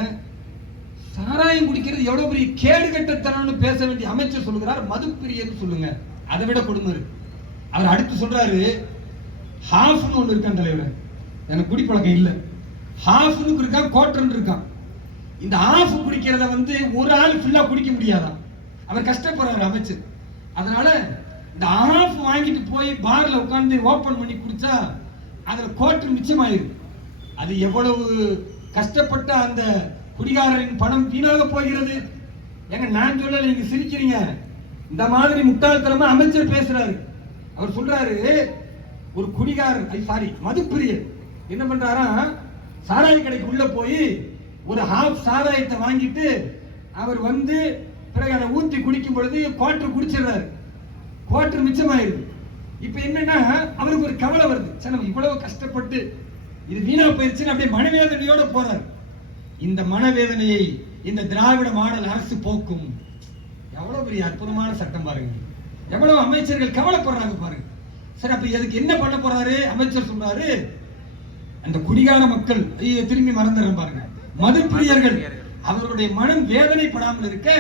சாராயம் குடிக்கிறது எவ்வளவு பெரிய கேடு கட்டத்தனம்னு பேச வேண்டிய அமைச்சர் சொல்லுகிறார் மது பிரியர்னு சொல்லுங்க. அதை விட கொடுமை. அவர் அடுத்து சொல்றாரு, ஹாஃப்னு ஒண்ணு இருக்கான் தலைவர், எனக்கு குடிப்பழக்கம் இல்ல, ஹாஃப்னு இருக்கான், குவார்டர்னு இருக்கான். இந்த ஹாஃப் குடிக்கிறத வந்து ஒரு ஆள் ஃபுல்லா குடிக்க முடியாதான், அவர் கஷ்டப்படுறாரு அமைச்சர். அதனால இந்த ஹாஃப் வாங்கிட்டு போய் பார்ல உட்கார்ந்து ஓபன் பண்ணி குடிச்சா அதுல குவார்டர் மிச்சமாயிருக்கு. அது எவ்வளவு கஷ்டப்பட்ட அந்த குடிகாரரின் பணம் வீணாக போகிறது. எங்க நான் சொல்லல, நீங்க சிரிக்கிறீங்க. இந்த மாதிரி முட்டாள்தனமா அமைச்சர் பேசுறாரு. அவர் சொல்றாரு, ஒரு குடிகாரன் சாரி மதுப்பிரியர் என்ன பண்றாரா, சாராய கடைக்கு உள்ள போய் ஒரு ஹாஃப் சாராயத்தை வாங்கிட்டு அவர் வந்து பிறகு அதை ஊத்தி குடிக்கும் பொழுது குவார்டர் குடிச்சிடுறாரு, குவார்டர் மிச்சமாயிருது. இப்ப என்னன்னா அவருக்கு ஒரு கவலை வருது, சரி நம்ம இவ்வளவு கஷ்டப்பட்டு இது வீணா போயிருச்சுன்னு அப்படியே மனவேதனையோட போறாரு. இந்த மனவேதனையை இந்த திராவிட மாடல் அரசு போக்கும். எவ்வளவு பெரிய அற்புதமான சட்டம் பாருங்க, எவ்வளவு அமைச்சர்கள் கவலைப்படுறாங்க பாருங்க. சரி, அப்ப இதுக்கு என்ன பண்ண போறாரு அமைச்சர்? சொல்றாரு, அந்த குடிகார மக்கள் திரும்பி மறந்துடுறேன் பாருங்க, மது பிரியர்கள் அவர்களுடைய மனம் வேதனைப்படாமல் இருக்க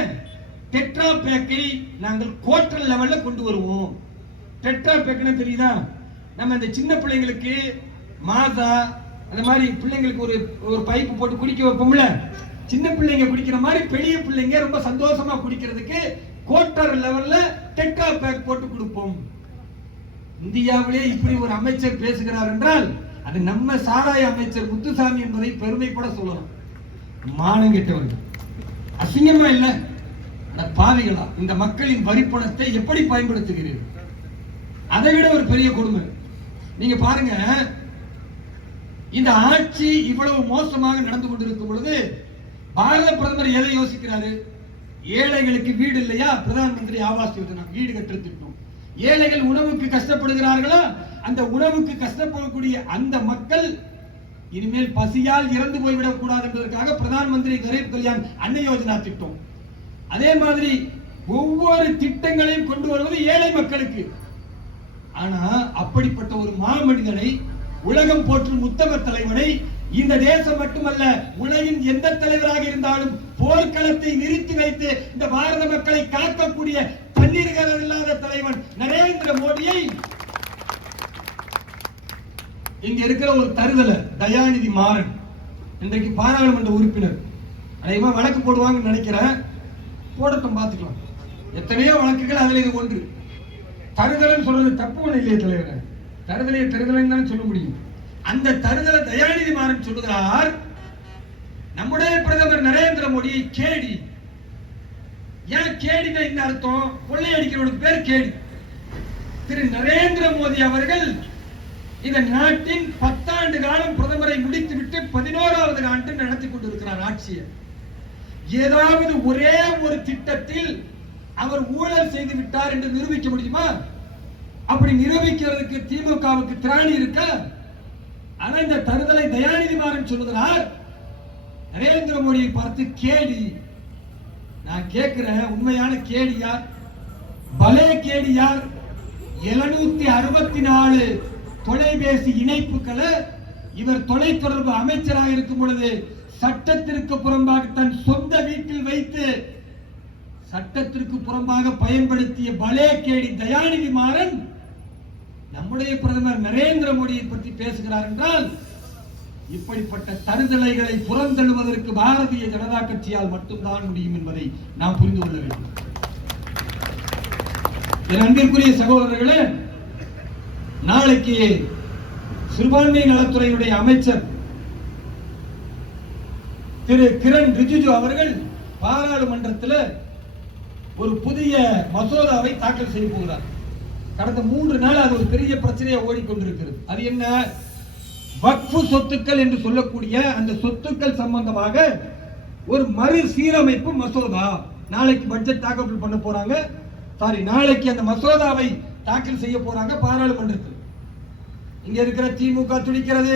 டெட்ரா பேக்கை நாங்கள் குவார்டர் லெவல்ல கொண்டு வருவோம். டெட்ரா பேக்னா தெரியுதா? நம்ம இந்த சின்ன பிள்ளைங்களுக்கு மாதா அந்த மாதிரி பிள்ளைங்களுக்கு ஒரு பைப்பு போட்டு குடிக்க வைப்போம்ல, சின்ன பிள்ளைங்க குடிக்கிற மாதிரி பெரிய பிள்ளைங்க ரொம்ப சந்தோஷமா குடிக்கிறதுக்கு குவார்டர் லெவல்ல டெட்ரா பேக் போட்டு கொடுப்போம். இந்தியாவிலே இப்படி ஒரு அமைச்சர் பேசுகிறார் என்றால் அது நம்ம சாராய அமைச்சர் முத்துசாமி என்பதை பெருமைப்பட சொல்லலாம். மானம் கெட்டவர்கள், அசிங்கமா இல்ல பாவிகளா, இந்த மக்களின் வரிப்பணத்தை எப்படி பயன்படுத்துகிறீர்கள்? அதை விட ஒரு பெரிய கொடுமை. நீங்க பாருங்க, இந்த ஆட்சி இவ்வளவு மோசமாக நடந்து கொண்டிருக்கும் பொழுது பாரத பிரதமர் எதை யோசிக்கிறாரு? ஏழைகளுக்கு வீடு இல்லையா, பிரதான் மந்திரி ஆவாஸ் யோஜனா வீடு கட்டுற திட்டம். ஏழைகள் உணவுக்கு கஷ்டப்படுகிறார்களா, அந்த உணவுக்கு கஷ்டப்படக்கூடிய அந்த மக்கள் இனிமேல் பசியால் இறந்து போய்விடக் கூடாது என்பதற்காக பிரதான் மந்திரி கரீப் கல்யாண் அன்ன யோஜனா திட்டம். அதே மாதிரி ஒவ்வொரு திட்டங்களையும் கொண்டு வருவது ஏழை மக்களுக்கு. ஆனா அப்படிப்பட்ட ஒரு மாமனிதனை, உலகம் போற்றும் உத்தம தலைவனை இந்த தேசம் மட்டுமல்ல உலகின் எந்த தலைவராக இருந்தாலும் போர்க்களத்தை நிறுத்தி வைத்து இந்த பாரத மக்களை காக்கக்கூடிய தண்ணீர்கள் இல்லாத தலைவன் நரேந்திர மோடியை இங்க இருக்கிற ஒரு தருதல தயாநிதி மாறன் இன்றைக்கு பாராளுமன்ற உறுப்பினர், அதிகமா வழக்கு போடுவாங்கன்னு நினைக்கிறேன், போடட்டும் பார்த்துக்கலாம். எத்தனையோ வழக்குகள் அதுல இது ஒன்று. தருதலன்னு சொல்றது தப்பு ஒண்ணு இல்லையே தலைவர், தருதலையை தருதலைன்னு தானே சொல்ல முடியும். அந்த தருதல தயாநிதி மாறன் சொல்லுகிறார், நம்முடைய பிரதமர் நரேந்திர மோடியை கேடி. ஏன் கேடினா என்ன அர்த்தம்? கொள்ளையடிக்கிறவனுக்கு பேர் கேடி. திரு நரேந்திர மோடி அவர்கள் இந்த நாட்டின் 10 ஆண்டு காலம் பிரதமரை முடித்துவிட்டு 11வது ஆண்டு நடத்தி கொண்டிருக்கிறார் ஆட்சியை. ஏதாவது ஒரே ஒரு திட்டத்தில் அவர் ஊழல் செய்து விட்டார் என்று நிரூபிக்க முடியுமா? அப்படி நிரூபிக்கிறதுக்கு திமுகவுக்கு திராணி இருக்க? ஆனா இந்த தருதலை தயாநிதி மாறன் சொல்லுகிறார், நரேந்திர மோடியை பார்த்து கேடி. நான் கேட்கிறேன், உண்மையான கேடி யார்? பலே கேடி யார்? 764 தொலைபேசி இணைப்புகளை இவர் தொலைத்தொடர்பு அமைச்சராக இருக்கும் பொழுது சட்டத்திற்கு புறம்பாக தன் சொந்த வீட்டில் வைத்து சட்டத்திற்கு புறம்பாக பயன்படுத்திய பலே கேடி தயாநிதி மாறன் நம்முடைய பிரதமர் நரேந்திர மோடியை பற்றி பேசுகிறார் என்றால், இப்படிப்பட்ட தருதலைகளை புறந்தள்ளுவதற்கு பாரதிய ஜனதா கட்சியால் மட்டும்தான் முடியும் என்பதை நாம் புரிந்து கொள்ள வேண்டும். என் அன்பிற்குரிய சகோதரர்களே, நாளைக்கு சிறுபான்மை நலத்துறையுடைய அமைச்சர் திரு கிரண் ரிஜிஜு அவர்கள் பாராளுமன்றத்தில் ஒரு புதிய மசோதாவை தாக்கல் செய்ய போகிறார். கடந்த 3 நாள் அது ஒரு பெரிய பிரச்சனையை ஓடிக்கொண்டிருக்கிறது. அது என்ன? வக்ஃபு சொத்துக்கள் என்று சொல்லக்கூடிய அந்த சொத்துக்கள் சம்பந்தமாக ஒரு மறுசீரமைப்பு மசோதா நாளைக்கு பட்ஜெட் தாக்கல் பண்ண போறாங்க. நாளைக்கு அந்த மசோதாவை தாக்கல் செய்ய போறாங்க பாராளுமன்றத்தில். இங்க இருக்கிற திமுக துடிக்கிறது,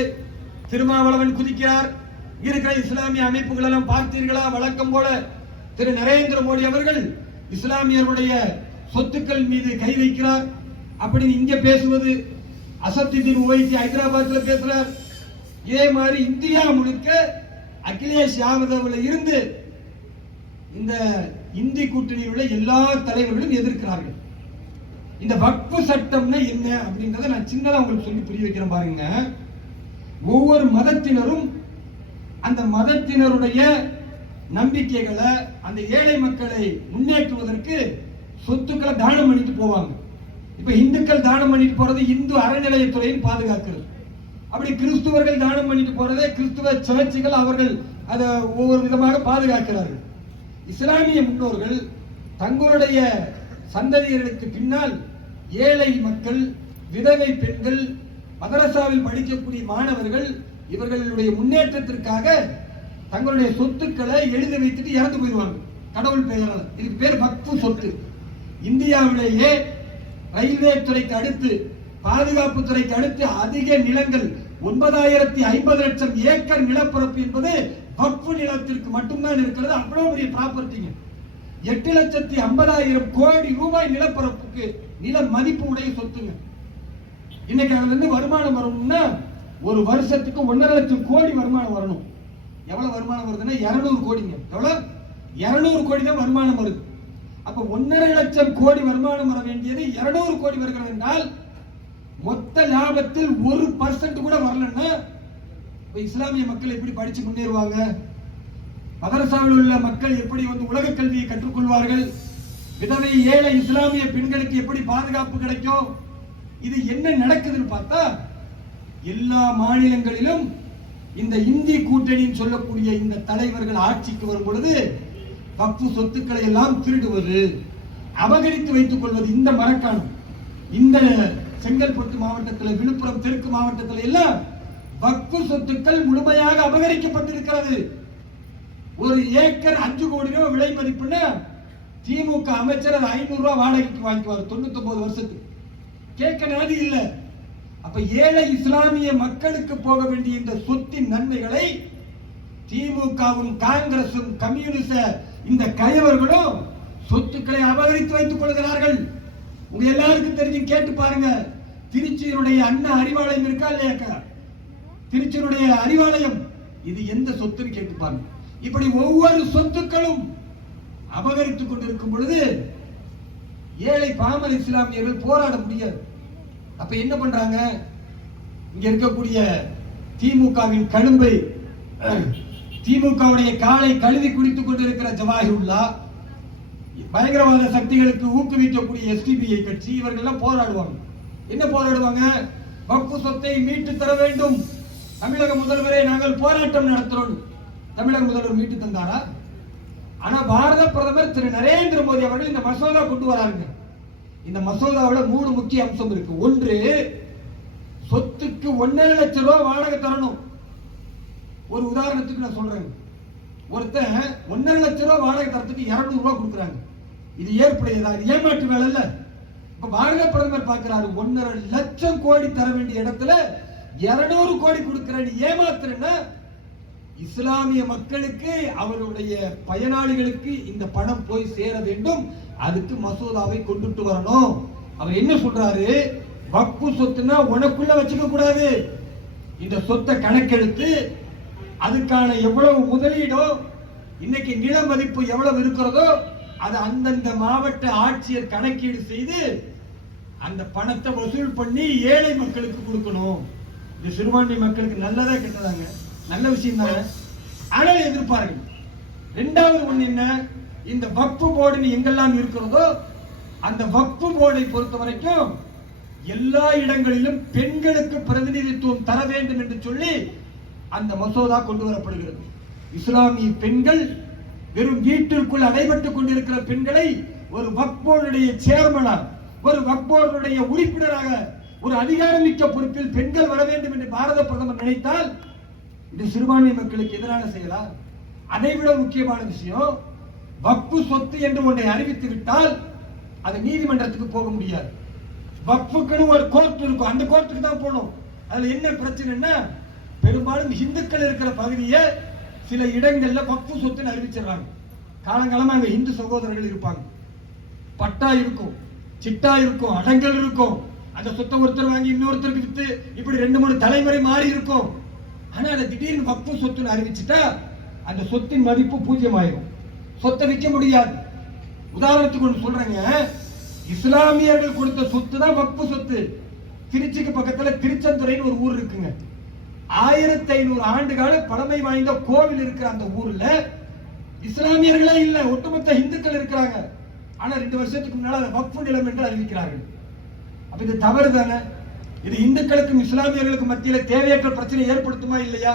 திருமாவளவன் குதிக்கிறார். இருக்கிற இஸ்லாமிய அமைப்புகள் எல்லாம் பார்த்தீர்களா? வழக்கம் போல திரு நரேந்திர மோடி அவர்கள் இஸ்லாமியர்களுடைய சொத்துக்கள் மீது கை வைக்கிறார் அப்படின்னு இங்க பேசுவது. அசத்துதீன் ஓவைசி ஹைதராபாத்ல பேசுறார். இதே மாதிரி இந்தியா முழுக்க அகிலேஷ் யாதவ்ல இருந்து இந்த இந்தி கூட்டணியில் உள்ள எல்லா தலைவர்களும் எதிர்க்கிறார்கள். இந்த வக்ஃபு சட்டம்னா என்ன அப்படின்றத நான் சின்னதா உங்களுக்கு சொல்லி புரிய வைக்கிறேன் பாருங்க. ஒவ்வொரு மதத்தினரும் அந்த மதத்தினருடைய நம்பிக்கைகளை, அந்த ஏழை மக்களை முன்னேற்றுவதற்கு சொத்துக்களை தானம் பண்ணிட்டு போவாங்க. இப்ப இந்துக்கள் தானம் பண்ணிட்டு போறது இந்து அறநிலையத்துறையின் பாதுகாக்கிறது. அப்படி கிறிஸ்துவர்கள் தானம் பண்ணிட்டு போறதை கிறிஸ்துவ சர்ச்சுகள் அவர்கள் அதை ஒவ்வொரு விதமாக பாதுகாக்கிறார்கள். இஸ்லாமிய முன்னோர்கள் தங்களுடைய சந்ததியர்களுக்கு பின்னால் ஏழை மக்கள், விதவை பெண்கள், மதரசாவில் படிக்கக்கூடிய மாணவர்கள் இவர்களுடைய முன்னேற்றத்திற்காக தங்களுடைய சொத்துக்களை எழுதி வைத்துட்டு இறந்து போயிடுவாங்க கடவுள் பெயரால். இதுக்கு பேர் வக்ஃபு சொத்து. இந்தியாவிலேயே ரயில்வே துறைக்கு அடுத்து, பாதுகாப்பு துறைக்கு அடுத்து அதிக நிலங்கள் 9,050 லட்சம் ஏக்கர் நிலப்பரப்பு என்பது வக்ஃபு நிலத்திற்கு மட்டும்தான் இருக்கிறது. அவ்வளவு பெரிய ப்ராப்பர்ட்டிங்க. 8,50,000 கோடி ரூபாய் நிலப்பரப்புக்கு நில மதிப்பு உடைய சொத்துங்க. இன்னைக்கு அதுல இருந்து வருமானம் வரணும்னா ஒரு வருஷத்துக்கு 1.5 லட்சம் கோடி வருமானம் வரணும். எவ்வளவு வருமானம் வருதுன்னா 200 கோடிங்க. எவ்வளவு? 200 கோடி தான் வருமானம் வருது. அப்ப 1.5 லட்சம் கோடி வருமானம் வர வேண்டியது 200 கோடி வருகிறது என்றால் மொத்த லாபத்தில் 1% கூட வரலன்னா இஸ்லாமிய மக்கள் எப்படி படிச்சு முன்னேறுவாங்க? மதரசாவில் உள்ள மக்கள் எப்படி உலக கல்வியை கற்றுக்கொள்வார்கள்? விதவை ஏழை இஸ்லாமிய பெண்களுக்கு எப்படி பாதுகாப்பு கிடைக்கும்? இது என்ன நடக்குதுன்னு பார்த்தா எல்லா மாநிலங்களிலும் இந்த இந்தி கூட்டணின்னு சொல்லக்கூடிய இந்த தலைவர்கள் ஆட்சிக்கு வரும் பொழுது வக்ஃபு சொத்துக்களை எல்லாம் திருடுவது, அபகரித்து வைத்துக் கொள்வது. இந்த மரக்காணம், இந்த செங்கல்பட்டு மாவட்டத்தில், விழுப்புரம் தெற்கு மாவட்டத்தில் எல்லாம் வக்ஃபு சொத்துக்கள் முழுமையாக அபகரிக்கப்பட்டிருக்கிறது. ஒரு ஏக்கர் 5 கோடி ரூபாய் விலை மதிப்புன்னா திமுக அமைச்சர் 500 ரூபாய் வாடகைக்கு வாங்கிக்குவார் 99 வருஷத்துக்கு. கேட்க நாதி இல்ல. அப்ப ஏழை இஸ்லாமிய மக்களுக்கு போக வேண்டிய இந்த சொத்தின் நன்மைகளை திமுகவும் காங்கிரசும் கம்யூனிச இந்த கயவர்களும் சொத்துக்களை அபகரித்து வைத்துக் கொள்கிறார்கள். உங்க எல்லாருக்கும் தெரிஞ்சு கேட்டு பாருங்க. திருச்சியினுடைய அண்ணா அறிவாலயம் இருக்கா இல்லையாக்கா? திருச்சியினுடைய அறிவாலயம் இது எந்த சொத்துன்னு கேட்டு பாருங்க. இப்படி ஒவ்வொரு சொத்துக்களும் அபகரித்துக் கொண்டிருக்கும் பொழுது ஏழை பாமர இஸ்லாமியர்கள் போராட முடியாது. அப்ப என்ன பண்றாங்க? இங்க இருக்கக்கூடிய திமுகவின் கழும்பை, திமுகவுடைய காலை கழுவி குடித்துக் கொண்டிருக்கிற ஜவாஹிருல்லா, பயங்கரவாத சக்திகளுக்கு ஊக்குவிக்கக்கூடிய எஸ்டிபிஐ கட்சி, இவர்கள் எல்லாம் போராடுவாங்க. என்ன போராடுவாங்க? வக்ஃபு சொத்தை மீட்டு தர வேண்டும். தமிழக முதல்வரை நாங்கள் போராட்டம் நடத்துறோம். தமிழக முதல்வர் மீட்டு தந்தாரா? ஆனா பாரத பிரதமர் திரு நரேந்திர மோடி அவர்கள் இந்த மசோதா கொண்டு வராங்க. இந்த மசோதாவோட 3 முக்கிய அம்சம் இருக்கு. ஒன்று, சொத்துக்கு 1.5 லட்சம் ரூபாய் வாடகை தரணும். ஒரு உதாரணத்துக்கு நான் சொல்றேன். ஒருத்தன் 1.5 லட்சம் ரூபாய் வாடகை தரத்துக்கு 200 ரூபாய் கொடுக்குறாங்க. இது ஏற்புடையதா? இது ஏமாற்று வேலை இல்ல. இப்ப பாரத பிரதமர் பார்க்கிறாரு, 1.5 லட்சம் கோடி தர வேண்டிய இடத்துல 200 கோடி கொடுக்கிறேன், ஏமாத்துறேன்னா இஸ்லாமிய மக்களுக்கு, அவருடைய பயனாளிகளுக்கு இந்த பணம் போய் சேர வேண்டும். அதுக்கு மசோதாவை கொண்டுட்டு வரணும். அவர் என்ன சொல்றாரு? வக்ஃபு சொத்துனா உனக்குள்ள வச்சுக்க கூடாது. இந்த சொத்தை கணக்கெடுத்து அதுக்கான எவ்வளவு முதலீடோ, இன்னைக்கு நில மதிப்பு எவ்வளவு இருக்கிறதோ அதை அந்தந்த மாவட்ட ஆட்சியர் கணக்கீடு செய்து அந்த பணத்தை வசூல் பண்ணி ஏழை மக்களுக்கு கொடுக்கணும். இது சிறுபான்மை மக்களுக்கு நல்லதா கெட்டதாங்க? நல்ல விஷயம் தானே. ஆனால் எதிர்ப்பார்கள். இரண்டாவது ஒண்ணு என்ன? இந்த வக்ஃபு போர்டு எங்கெல்லாம் இருக்கிறதோ அந்த வக்ஃபு போர்டை பொறுத்த வரைக்கும் எல்லா இடங்களிலும் பெண்களுக்கு பிரதிநிதித்துவம் தர வேண்டும் என்று சொல்லி அந்த மசோதா கொண்டு வரப்படுகிறது. இஸ்லாமிய பெண்கள் வெறும் வீட்டிற்குள் அடைபட்டுக் கொண்டிருக்கிற பெண்களை ஒரு வக்ஃப் போர்டுடைய சேர்மனாக, ஒரு வக்ஃப் போர்டுடைய உறுப்பினராக, ஒரு அதிகாரமிக்க பொறுப்பில் பெண்கள் வர வேண்டும் என்று பாரத பிரதமர் நினைத்தால் இது சிறுபான்மை மக்களுக்கு எதிரான செயலா? அதைவிட முக்கியமான விஷயம், வக்ஃபு சொத்து என்று ஒன்றை அறிவித்து விட்டால் அது நீதிமன்றத்துக்கு போக முடியாது. வக்ஃபுக்குன்னு ஒரு கோர்ட் இருக்கும், அந்த கோர்ட்டுக்கு தான் போகணும். அதுல என்ன பிரச்சனைன்னா, பெரும்பாலும் இந்துக்கள் இருக்கிற பகுதியை சில இடங்கள்ல வக்ஃபு சொத்துன்னு அறிவிச்சிடறாங்க. காலங்காலமா அங்க இந்து சகோதரர்கள் இருப்பாங்க, பட்டா இருக்கும், சிட்டா இருக்கும், அடங்கல் இருக்கும். அந்த சொத்தை ஒருத்தர் வாங்கி இன்னொருத்தருக்கு வித்து இப்படி 2-3 தலைமுறை மாறி இருக்கும். ஆனா அதை திடீர்னு வக்ஃபு சொத்துன்னு அறிவிச்சுட்டா அந்த சொத்தின் மதிப்பு 0 ஆயிரும். சொத்தை விற்க முடியாது. உதாரணத்துக்கு ஒன்று சொல்றேங்க, இஸ்லாமியர்கள் கொடுத்த சொத்து தான் வக்ஃபு சொத்து. திருச்சிக்கு பக்கத்துல திருச்செந்துறைன்னு ஒரு ஊர் இருக்குங்க. 1500 ஆண்டுகால பழமை வாய்ந்த கோவில் இருக்கிற அந்த ஊர்ல இஸ்லாமியர்களே இல்ல, ஒட்டுமொத்த இந்துக்கள் இருக்கிறாங்க. ஆனா 2 வருஷத்துக்கு முன்னால அதை வக்ஃபு நிலம் என்று அறிவிக்கிறார்கள். அப்ப இது தவறு தானே? இது இந்துக்களுக்கும் இஸ்லாமியர்களுக்கும் மத்தியில தேவையற்ற பிரச்சனை ஏற்படுத்துமா இல்லையா?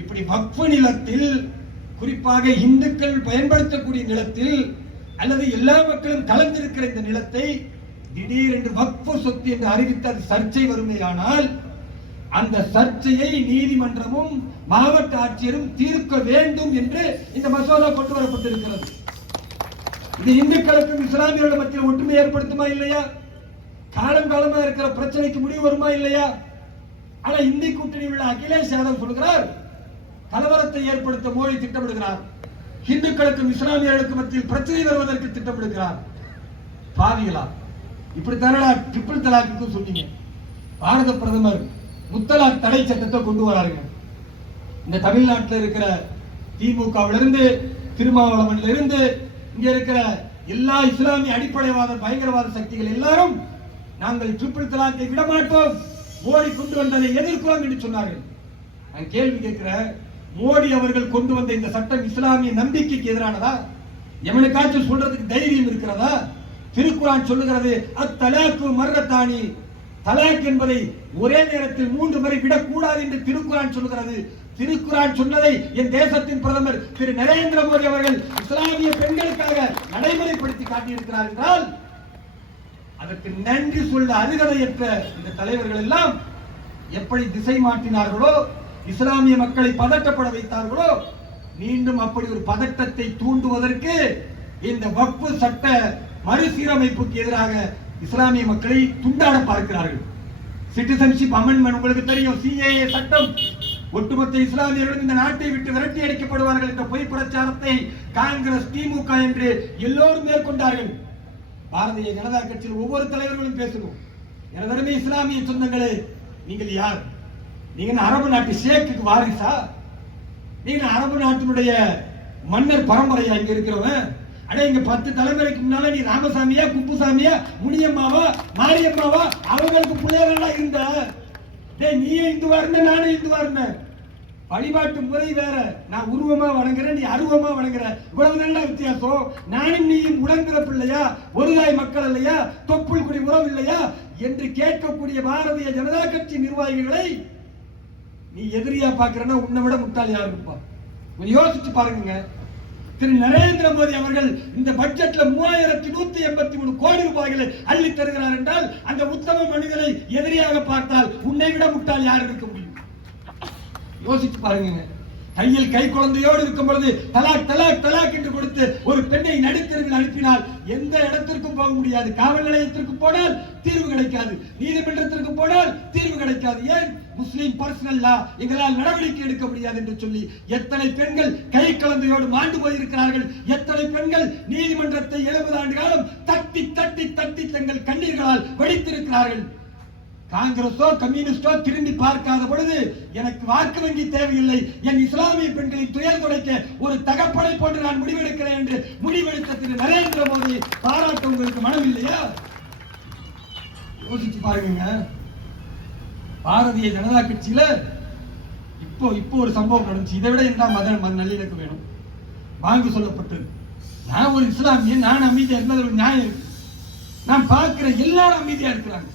இப்படி வக்ஃபு நிலத்தில், குறிப்பாக இந்துக்கள் பயன்படுத்தக்கூடிய நிலத்தில் அல்லது எல்லா மக்களும் கலந்திருக்கிற இந்த நிலத்தை திடீரென்று வக்ஃபு சொத்து என்று அறிவித்து அது சர்ச்சை வருமேயானால் அந்த சர்ச்சையை நீதிமன்றமும் மாவட்ட ஆட்சியரும் தீர்க்க வேண்டும் என்று இந்த மசோதா கொண்டு வரப்பட்டிருக்கிறது. இது இந்துக்களுக்கும் இஸ்லாமியர்கள் மத்தியில் ஒற்றுமை ஏற்படுத்துமா இல்லையா? காலங்காலமா இருக்கிற பிரச்சனைக்கு முடிவு வருமா இல்லையா? ஆனா இந்தி கூட்டணி உள்ள அகிலேஷ் யாதவ் சொல்கிறார், கலவரத்தை ஏற்படுத்த மோடி திட்டமிடுகிறார், இந்துக்களுக்கும் இஸ்லாமியர்களுக்கும் மத்தியில் பிரச்சனை வருவதற்கு திட்டமிடுகிறார். பாவிகளா, இப்படி தானடா ட்ரிபிள் தலாக்கு சொன்னீங்க. பாரத பிரதமர் முத்தலாக் தடை சட்டத்தை கொண்டு வராருங்க. இந்த தமிழ்நாட்டில் இருக்கிற திமுகவிலிருந்து, திருமாவளவன்ல இருந்து, இங்க இருக்கிற எல்லா இஸ்லாமிய அடிப்படைவாத பயங்கரவாத சக்திகள் எல்லாரும் நாங்கள் ட்ரிபிள் தலாக்கை விட மாட்டோம், மோடி கொண்டு வந்ததை எதிர்க்கிறோம் என்று சொன்னார்கள். நான் கேள்வி கேட்கிறேன், மோடி அவர்கள் கொண்டு வந்த இந்த சட்டம் இஸ்லாமிய நம்பிக்கைக்கு எதிரானதா? எவனுக்காச்சும் சொல்றதுக்கு தைரியம் இருக்கிறதா? திருக்குரான் சொல்லுகிறது, அத்தலாக்கு மர்ரத்தானி, தலாக் என்பதை ஒரே நேரத்தில் 3 முறை விடக்கூடாது என்று திருக்குரான் சொல்லுகிறது. திருக்குரான் சொன்னதை என் தேசத்தின் பிரதமர் திரு நரேந்திர மோடி அவர்கள் இஸ்லாமிய பெண்களுக்காக நடைமுறைப்படுத்தி காட்டியிருக்கிறார் என்றால் அதற்கு நன்றி சொல்ல அருகதையற்ற இந்த தலைவர்கள் எல்லாம் எப்படி திசை மாற்றினார்களோ, இஸ்லாமிய மக்களை பதட்டப்பட வைத்தார்களோ, மீண்டும் அப்படி ஒரு பதட்டத்தை தூண்டுவதற்கு இந்த வக்ஃபு சட்ட மறுசீரமைப்புக்கு எதிராக இஸ்லாமிய மக்களை துண்டாட பார்க்கிறார்கள். சிட்டிசன்ஷிப் அமெண்ட்மென்ட் உங்களுக்கு தெரியும், சிஏஏ சட்டம். ஒட்டுமொத்த இஸ்லாமியர்களும் இந்த நாட்டை விட்டு விரட்டி அடிக்கப்படுவார்கள் என்ற பொய் பிரச்சாரத்தை காங்கிரஸ், திமுக என்று எல்லோரும் மேற்கொண்டார்கள். பாரதிய ஜனதா கட்சியில் ஒவ்வொரு தலைவர்களும் பேசணும், எனதருமை இஸ்லாமிய சொந்தங்களே, நீங்கள் யார்? நீங்க அரபு நாட்டு ஷேக்குக்கு வாரிசா? நீங்க அரபு நாட்டினுடைய மன்னர் பரம்பரையா இங்க இருக்கிறவன்? அட, இங்க 10 தலைமுறைக்கு முன்னால நீ ராமசாமியா, குப்புசாமியா, முனியம்மாவா, மாரியம்மாவா அவங்களுக்கு பிள்ளைகளா இருந்த? நீயே இந்துவா இருந்த, நானும் இந்துவா இருந்தேன். வழிபாட்டு முறை வேற. நான் உருவமா வணங்குறேன், நீ அருவமா வணங்குற. இவ்வளவு நல்ல வித்தியாசம். நானும் நீயும் உடன்பிற பிள்ளையா, ஒருதாய் மக்கள் இல்லையா, தொப்புள் குடி உறவு இல்லையா என்று கேட்கக்கூடிய பாரதிய ஜனதா கட்சி நிர்வாகிகளை நீ எதிரியா பாக்குறன்னா உன்னை விட முட்டாள் யார் இருப்பா? யோசிச்சு பாருங்க. திரு நரேந்திர மோடி அவர்கள் இந்த பட்ஜெட்ல 3183 கோடி ரூபாய்களை அள்ளி தருகிறார் என்றால் அந்த உத்தம மனிதனை எதிரியாக பார்த்தால் உன்னை விட முட்டாள் யார் இருக்க முடியும்? யோசிச்சு பாருங்க. கையில் கை குழந்தையோடு இருக்கும் பொழுது தலாக் தலாக் தலாக் என்று கொடுத்து ஒரு பெண்ணை நடுத்தருவில் அனுப்பினால் எந்த இடத்திற்கும் போக முடியாது. காவல் நிலையத்திற்கு போனால் தீர்வு கிடைக்காது, நீதிமன்றத்திற்கு போனால் தீர்வு கிடைக்காது. ஏன்? முஸ்லிம் பர்சனல் லா, எங்களால் நடவடிக்கை எடுக்க முடியாது என்று சொல்லி எத்தனை பெண்கள் கை குழந்தையோடு மாண்டு போயிருக்கிறார்கள். எத்தனை பெண்கள் நீதிமன்றத்தை 70 ஆண்டு காலம் தட்டி தட்டி தட்டி தங்கள் கண்ணீர்களால் வடித்திருக்கிறார்கள். காங்கிரஸோ கம்யூனிஸ்டோ திரும்பி பார்க்காத பொழுது எனக்கு வாக்கு வங்கி தேவையில்லை, என் இஸ்லாமிய பெண்களை துயர் துடைக்க ஒரு தகப்பனை போன்று நான் முடிவெடுக்கிறேன் என்று முடிவெடுத்த திரு நரேந்திர மோடி பாராட்ட உங்களுக்கு மனம் இல்லையா? யோசிச்சு பாருங்க. பாரதிய ஜனதா கட்சியில இப்போ ஒரு சம்பவம் நடந்துச்சு. இதை விட என்ன மத நல்லிணக்கம் வேணும்? வாங்கி சொல்லப்பட்டது. நான் ஒரு இஸ்லாமியன், நான் அமைதியா இருந்தது ஒரு நியாயம் இருக்கு. நான் பார்க்கிற எல்லாரும் அமைதியா இருக்கிறாங்க.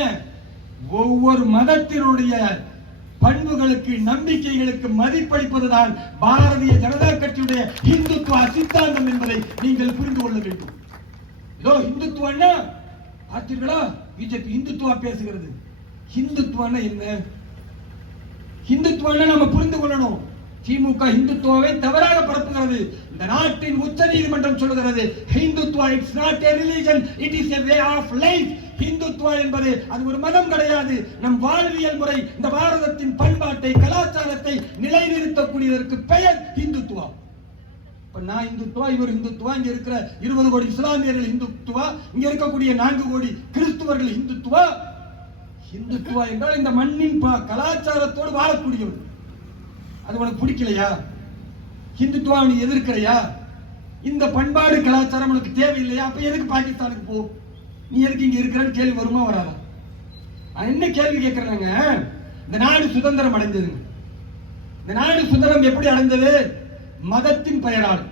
ஏன்? ஒவ்வொரு மதத்தினுடைய பண்புகளுக்கு, நம்பிக்கைகளுக்கு மதிப்பளிப்பதுதான் பாரதிய ஜனதா கட்சியுடைய இந்துத்துவ சித்தாந்தம் என்பதை நீங்கள் புரிந்து கொள்ள வேண்டும். இதோ இந்துத்துவன்னா பார்த்தீர்களா, பிஜேபி இந்துத்துவா பேசுகிறது. இந்துத்துவன்னா என்ன? இந்துத்துவன்னா நம்ம புரிந்து கொள்ளணும். திமுக இந்துத்துவாவை தவறாக பரப்புகிறது. இந்த நாட்டின் உச்ச நீதிமன்றம் சொல்கிறது, Hindutva it's not a religion, it is a way of life. Hindutva என்பது அது ஒரு மதம் கிடையாது, நம் வாழ்வியல் முறை, இந்த பாரதத்தின் பண்பாட்டை கலாச்சாரத்தை நிலைநிறுத்தக்கூடியதற்கு பெயர் இந்துத்துவா. இப்ப நான் இந்துத்துவா, இவர் இந்துத்துவா, இங்க இருக்கிற 20 கோடி இஸ்லாமியர்கள் இந்துத்துவா, இங்க இருக்கக்கூடிய 4 கோடி கிறிஸ்துவர்கள் இந்துத்துவா. இந்துத்துவா என்றால் இந்த மண்ணின் கலாச்சாரத்தோடு வாழக்கூடியவர். அது உனக்கு பிடிக்கலையா? இந்துத்துவா நீ எதிர்க்கிறையா? இந்த பண்பாடு கலாச்சாரம் உனக்கு தேவையில்லையா? அப்ப எதுக்கு பாகிஸ்தானுக்கு போ? நீ எதுக்கு இங்க இருக்கிறன்னு கேள்வி வருமா வராதா? என்ன கேள்வி கேட்கறாங்க? இந்த நாடு சுதந்திரம் அடைந்ததுங்க. இந்த நாடு சுதந்திரம் எப்படி அடைந்தது? மதத்தின் பெயரால்.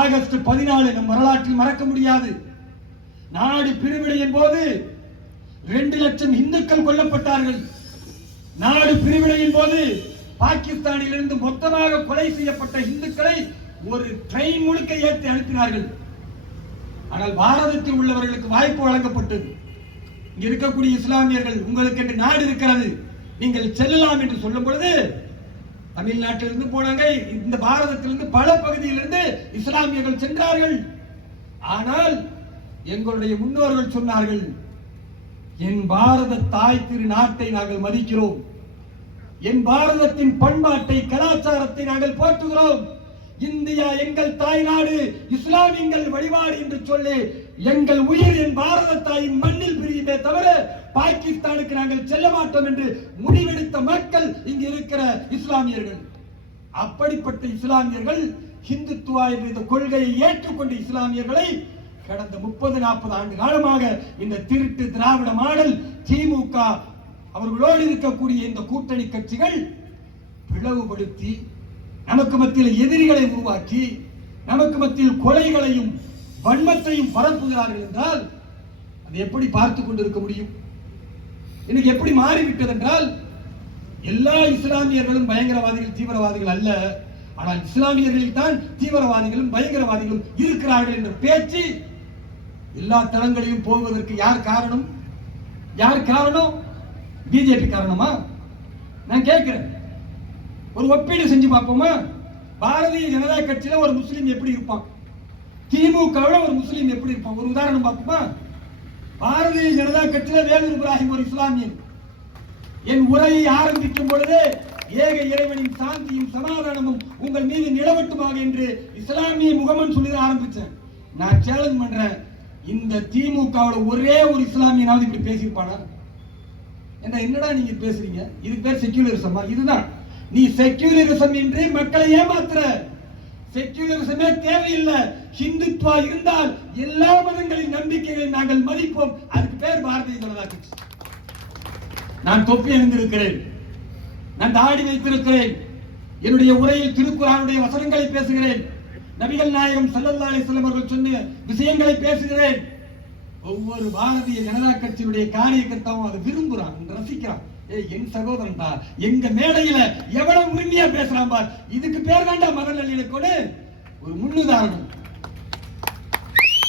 ஆகஸ்ட் 14 நம் வரலாற்றில் மறக்க முடியாது. நாடு பிரிவினையின் போது 2 லட்சம் இந்துக்கள் கொல்லப்பட்டார்கள். நாடு பிரிவினையின் போது பாகிஸ்தானில் இருந்து மொத்தமாக கொலை செய்யப்பட்ட இந்துக்களை ஒரு ட்ரெயின் முழுக்க ஏற்றி அனுப்பினார்கள். ஆனால் பாரதத்தில் உள்ளவர்களுக்கு வாய்ப்பு வழங்கப்பட்டது. இங்க இருக்கக்கூடிய இஸ்லாமியர்கள், உங்களுக்கு என்று நாடு இருக்கிறது, நீங்கள் செல்லலாம் என்று சொல்லும் பொழுது தமிழ்நாட்டிலிருந்து போனாங்க. இந்த பாரதத்திலிருந்து பல பகுதியிலிருந்து இஸ்லாமியர்கள் சென்றார்கள். ஆனால் எங்களுடைய முன்னோர்கள் சொன்னார்கள், என் பாரத தாய் திரு நாட்டை நாங்கள் மதிக்கிறோம், என் பாரதத்தின் பண்பாட்டை கலாச்சாரத்தை நாங்கள் போற்றுகிறோம், இந்தியா எங்கள் தாய் நாடு, இஸ்லாம் எங்கள் வழிபாடு என்று சொல்லி எங்கள் உயிர் என் பாரத தாயின் மண்ணில் பிரியுமே தவிர பாகிஸ்தானுக்கு நாங்கள் செல்ல மாட்டோம் என்று முடிவெடுத்த மக்கள் இங்கு இருக்கிற இஸ்லாமியர்கள். அப்படிப்பட்ட இஸ்லாமியர்கள் இந்துத்துவா என்ற இந்த கொள்கையை ஏற்றுக்கொண்ட இஸ்லாமியர்களை கடந்த 30-40 ஆண்டு காலமாக இந்த திருட்டு திராவிட மாடல் திமுக அவர்களோடு இருக்கக்கூடிய இந்த கூட்டணி கட்சிகள் பிளவுபடுத்தி நமக்கு மத்தியில் எதிரிகளை உருவாக்கி நமக்கு மத்தியில் கொலைகளையும் வன்மத்தையும் பரப்புகிறார்கள் என்றால் அது எப்படி பார்த்து கொண்டிருக்க முடியும்? இன்னைக்கு எப்படி மாறிவிட்டது என்றால் எல்லா இஸ்லாமியர்களும் பயங்கரவாதிகள் தீவிரவாதிகள் அல்ல, ஆனால் இஸ்லாமியர்களில் தான் தீவிரவாதிகளும் பயங்கரவாதிகளும் இருக்கிறார்கள் என்ற பேச்சு எல்லா தளங்களிலும் போவதற்கு யார் காரணம்? யார் காரணம்? பிஜேபி காரணமா? நான் கேட்கிறேன், ஒரு ஒப்பீடு செஞ்சு பார்ப்போமா? பாரதிய ஜனதா கட்சியில ஒரு முஸ்லீம் எப்படி இருப்பான், திமுகவில் ஒரு முஸ்லீம் எப்படி இருப்பான்? ஒரு உதாரணம் பார்ப்போமா? பாரதிய ஜனதா கட்சியில வேலூர் இப்ராஹிம் ஒரு இஸ்லாமியன். என் உரையை ஆரம்பிக்கும் பொழுது ஏக இறைவனின் சாந்தியும் சமாதானமும் உங்கள் மீது நிலவட்டுமாக என்று இஸ்லாமிய முகமன் சொல்லி ஆரம்பிச்சேன். நான் சேலஞ்ச் பண்றேன், இந்த திமுகவில் ஒரே ஒரு இஸ்லாமியனாவது இப்படி பேசியிருப்பானா? என்னடா நீங்க பேசுறீங்க? இது பேர் செக்யூலரிசமா? இதுதான் நீ செக்யூலரிசம் என்று மக்களை ஏமாத்துற. செக்யூலரிசமே தேவையில்லை. ஹிந்துத்துவா இருந்தால் எல்லா மதங்களின் நம்பிக்கைகளை நாங்கள் மதிப்போம். அதுக்கு பேர் பாரதிய ஜனதா கட்சி. நான் தொப்பி அணிந்திருக்கிறேன், நான் தாடி வைத்திருக்கிறேன், என்னுடைய உரையில் திருக்குர்ஆனுடைய வசனங்களை பேசுகிறேன், நபிகள் நாயகம் ஸல்லல்லாஹு அலைஹி வஸல்லம் அவர்கள் சொன்ன விஷயங்களை பேசுகிறேன். ஒவ்வொரு பாரதிய ஜனதா கட்சியுடைய காரியகர்த்தாவும் அதை விரும்புறான், ரசிக்கிறான். என் சகோதரன் தான் எங்க மேடையில எவ்வளவு உரிமையா பேசுறான் பார். இதுக்கு பேர் தாண்டா மத நல்லிணக்கம்னு ஒரு முன்னுதாரணம்.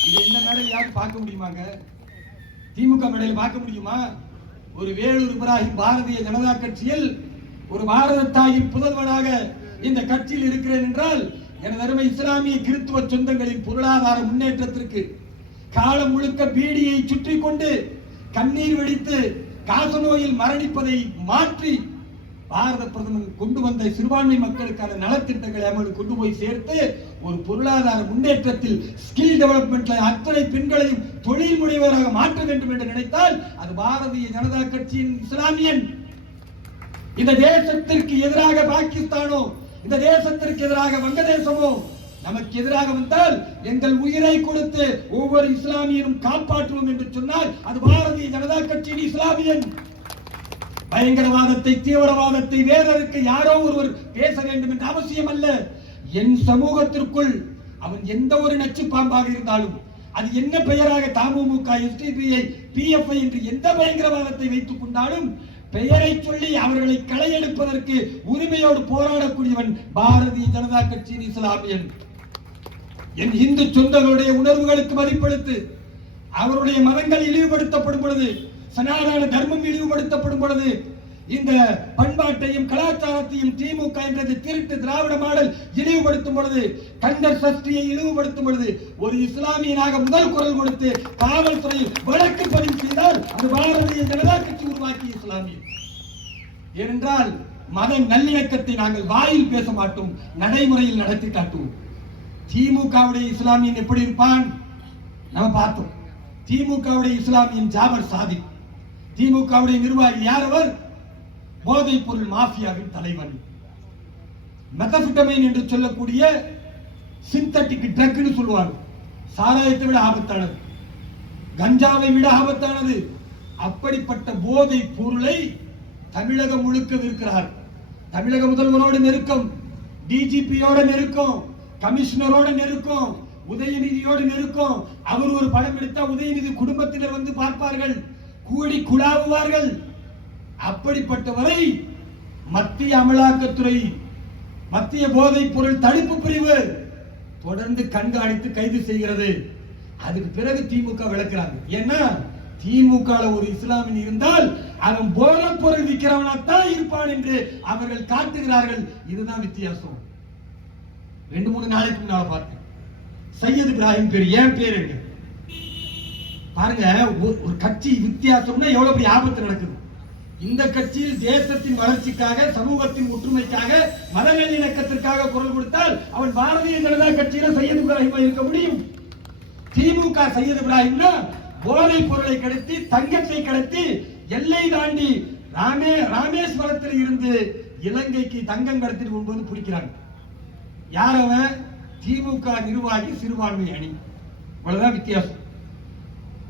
இது இந்த மேடையில் யாரும் பார்க்க முடியுமாங்க? திமுக மேடையில் பார்க்க முடியுமா? ஒரு வேலூர் இப்ராஹிம் பாரதிய ஜனதா கட்சியில் ஒரு பாரத தாயின் புதல்வனாக இந்த கட்சியில் இருக்கிறேன் என்றால் எனது அருமை இஸ்லாமிய கிறிஸ்துவ சொந்தங்களின் பொருளாதார முன்னேற்றத்திற்கு காலம் முழுக்க பீடியை சுற்றி கொண்டு கண்ணீர் வெடித்து காசநோயில் மரணிப்பதை மாற்றி பாரத பிரதமர் கொண்டு வந்த சிறுபான்மை மக்களுக்கான நலத்திட்டங்களை அவங்களுக்கு கொண்டு போய் சேர்த்து ஒரு பொருளாதார முன்னேற்றத்தில் ஸ்கில் டெவலப்மெண்ட்ல அத்தனை பெண்களையும் தொழில் முனைவராக மாற்ற வேண்டும் என்று நினைத்தால் அது பாரதிய ஜனதா கட்சியின் இஸ்லாமியன். இந்த தேசத்திற்கு எதிராக பாகிஸ்தானோ, இந்த தேசத்திற்கு எதிராக வங்கதேசமோ நமக்கு எதிராக வந்தால் எங்கள் உயிரை கொடுத்து ஒவ்வொரு இஸ்லாமியனும் காப்பாற்றுவோம் என்று சொன்னால் அது பாரதிய ஜனதா கட்சியின் இஸ்லாமியன். பயங்கரவாதத்தை தீவிரவாதத்தை வேறறுக்க யாரோ ஒருவர் பேச வேண்டும் என்ற அவசியம் அல்ல. என் சமூகத்திற்குள் அவன் எந்த ஒரு நச்சு பாம்பாக இருந்தாலும் அது என்ன பெயராக தமுமுக, எஸ்டிபிஐ, பிஎஃப்ஐ என்று எந்த பயங்கரவாதத்தை வைத்துக் கொண்டாலும் பெயரை சொல்லி அவர்களை களையெடுப்பதற்கு உரிமையோடு போராடக்கூடியவன் பாரதிய ஜனதா கட்சியின் இஸ்லாமியன். என் இந்து சொந்தங்களுடைய உணர்வுகளுக்கு மதிப்பளித்து அவருடைய மதங்கள் இழிவுபடுத்தப்படும் பொழுது, சனாதன தர்மம் இழிவுபடுத்தப்படும் பொழுது இந்த பண்பாட்டையும் கலாச்சாரத்தையும் திமுக என்றது திருட்டு திராவிட மாடல் இழிவுபடுத்தும் பொழுது, கண்டர் சஷ்டியை இழிவுபடுத்தும் பொழுது ஒரு இஸ்லாமியனாக முதல் குரல் கொடுத்து காவல்துறையில் வழக்கு பதிவு செய்தால் அது பாரதிய ஜனதா கட்சி உருவாக்கிய இஸ்லாமியர். ஏனென்றால் மத நல்லிணக்கத்தை நாங்கள் வாயில் பேச மாட்டோம், நடைமுறையில் நடத்தி காட்டுவோம். திமுகவுடைய இஸ்லாமியன் எப்படி இருப்பான் நம்ம பார்த்தோம். திமுகவுடைய இஸ்லாமியன் ஜாபர் சாதிக், திமுகவுடைய நிர்வாகி யார்? அவர் போதைப் பொருள் மாஃபியாவின் தலைவன். மெத்தபிட்டமைன் என்று சொல்லக்கூடிய சிந்தட்டிக் ட்ரக்னு சொல்லுவாங்க. சாராயத்தை விட ஆபத்தானது, கஞ்சாவை விட ஆபத்தானது. அப்படிப்பட்ட போதை பொருளை தமிழகம் முழுக்க விற்கிறார். தமிழக முதல்வரோடு நெருக்கம், டிஜிபியோட நெருக்கம், கமிஷனரோட நெருக்கம், உதயநிதியோடு நெருக்கம். அவர் ஒரு படம் எடுத்தா உதயநிதி குடும்பத்தினர் வந்து பார்ப்பார்கள், கூடி குழாவுவார்கள். அப்படிப்பட்டவரை மத்திய அமலாக்கத்துறை, மத்திய போதைப் பொருள் தடுப்பு பிரிவு தொடர்ந்து கண்காணித்து கைது செய்கிறது. அதுக்கு பிறகு திமுக விளக்குறாங்க. ஏன்னா திமுக ஒரு இஸ்லாமியன் இருந்தால் அவன் போதைப் பொருள் விற்கிறவனாத்தான் இருப்பான் என்று அவர்கள் காட்டுகிறார்கள். இதுதான் வித்தியாசம். 2-3 நாளைக்கு முன்னால பார்த்தேன், சையத் இப்ராஹிம் பேர், ஏன் பேர் என்ன பாருங்க. ஒரு கட்சி வித்தியாசம்னா எவ்வளவு பெரிய ஆபத்து நடக்குது. இந்த கட்சியில் தேசத்தின் வளர்ச்சிக்காக, சமூகத்தின் ஒற்றுமைக்காக, மத நல்லிணக்கத்திற்காக குரல் கொடுத்தால் அவன் பாரதிய ஜனதா கட்சியில சையத் இப்ராஹிமா இருக்க முடியும். திமுக சையத் இப்ராஹிம்னா போதைப் பொருளை கடத்தி, தங்கத்தை கடத்தி, எல்லை தாண்டி ராமேஸ்வரத்தில் இருந்து இலங்கைக்கு தங்கம் கடத்திட்டு போகும்போது பிடிக்கிறாங்க. யார் அவன்? திமுக நிர்வாகி, சிறுபான்மை அணி. இவ்வளவுதான் வித்தியாசம்.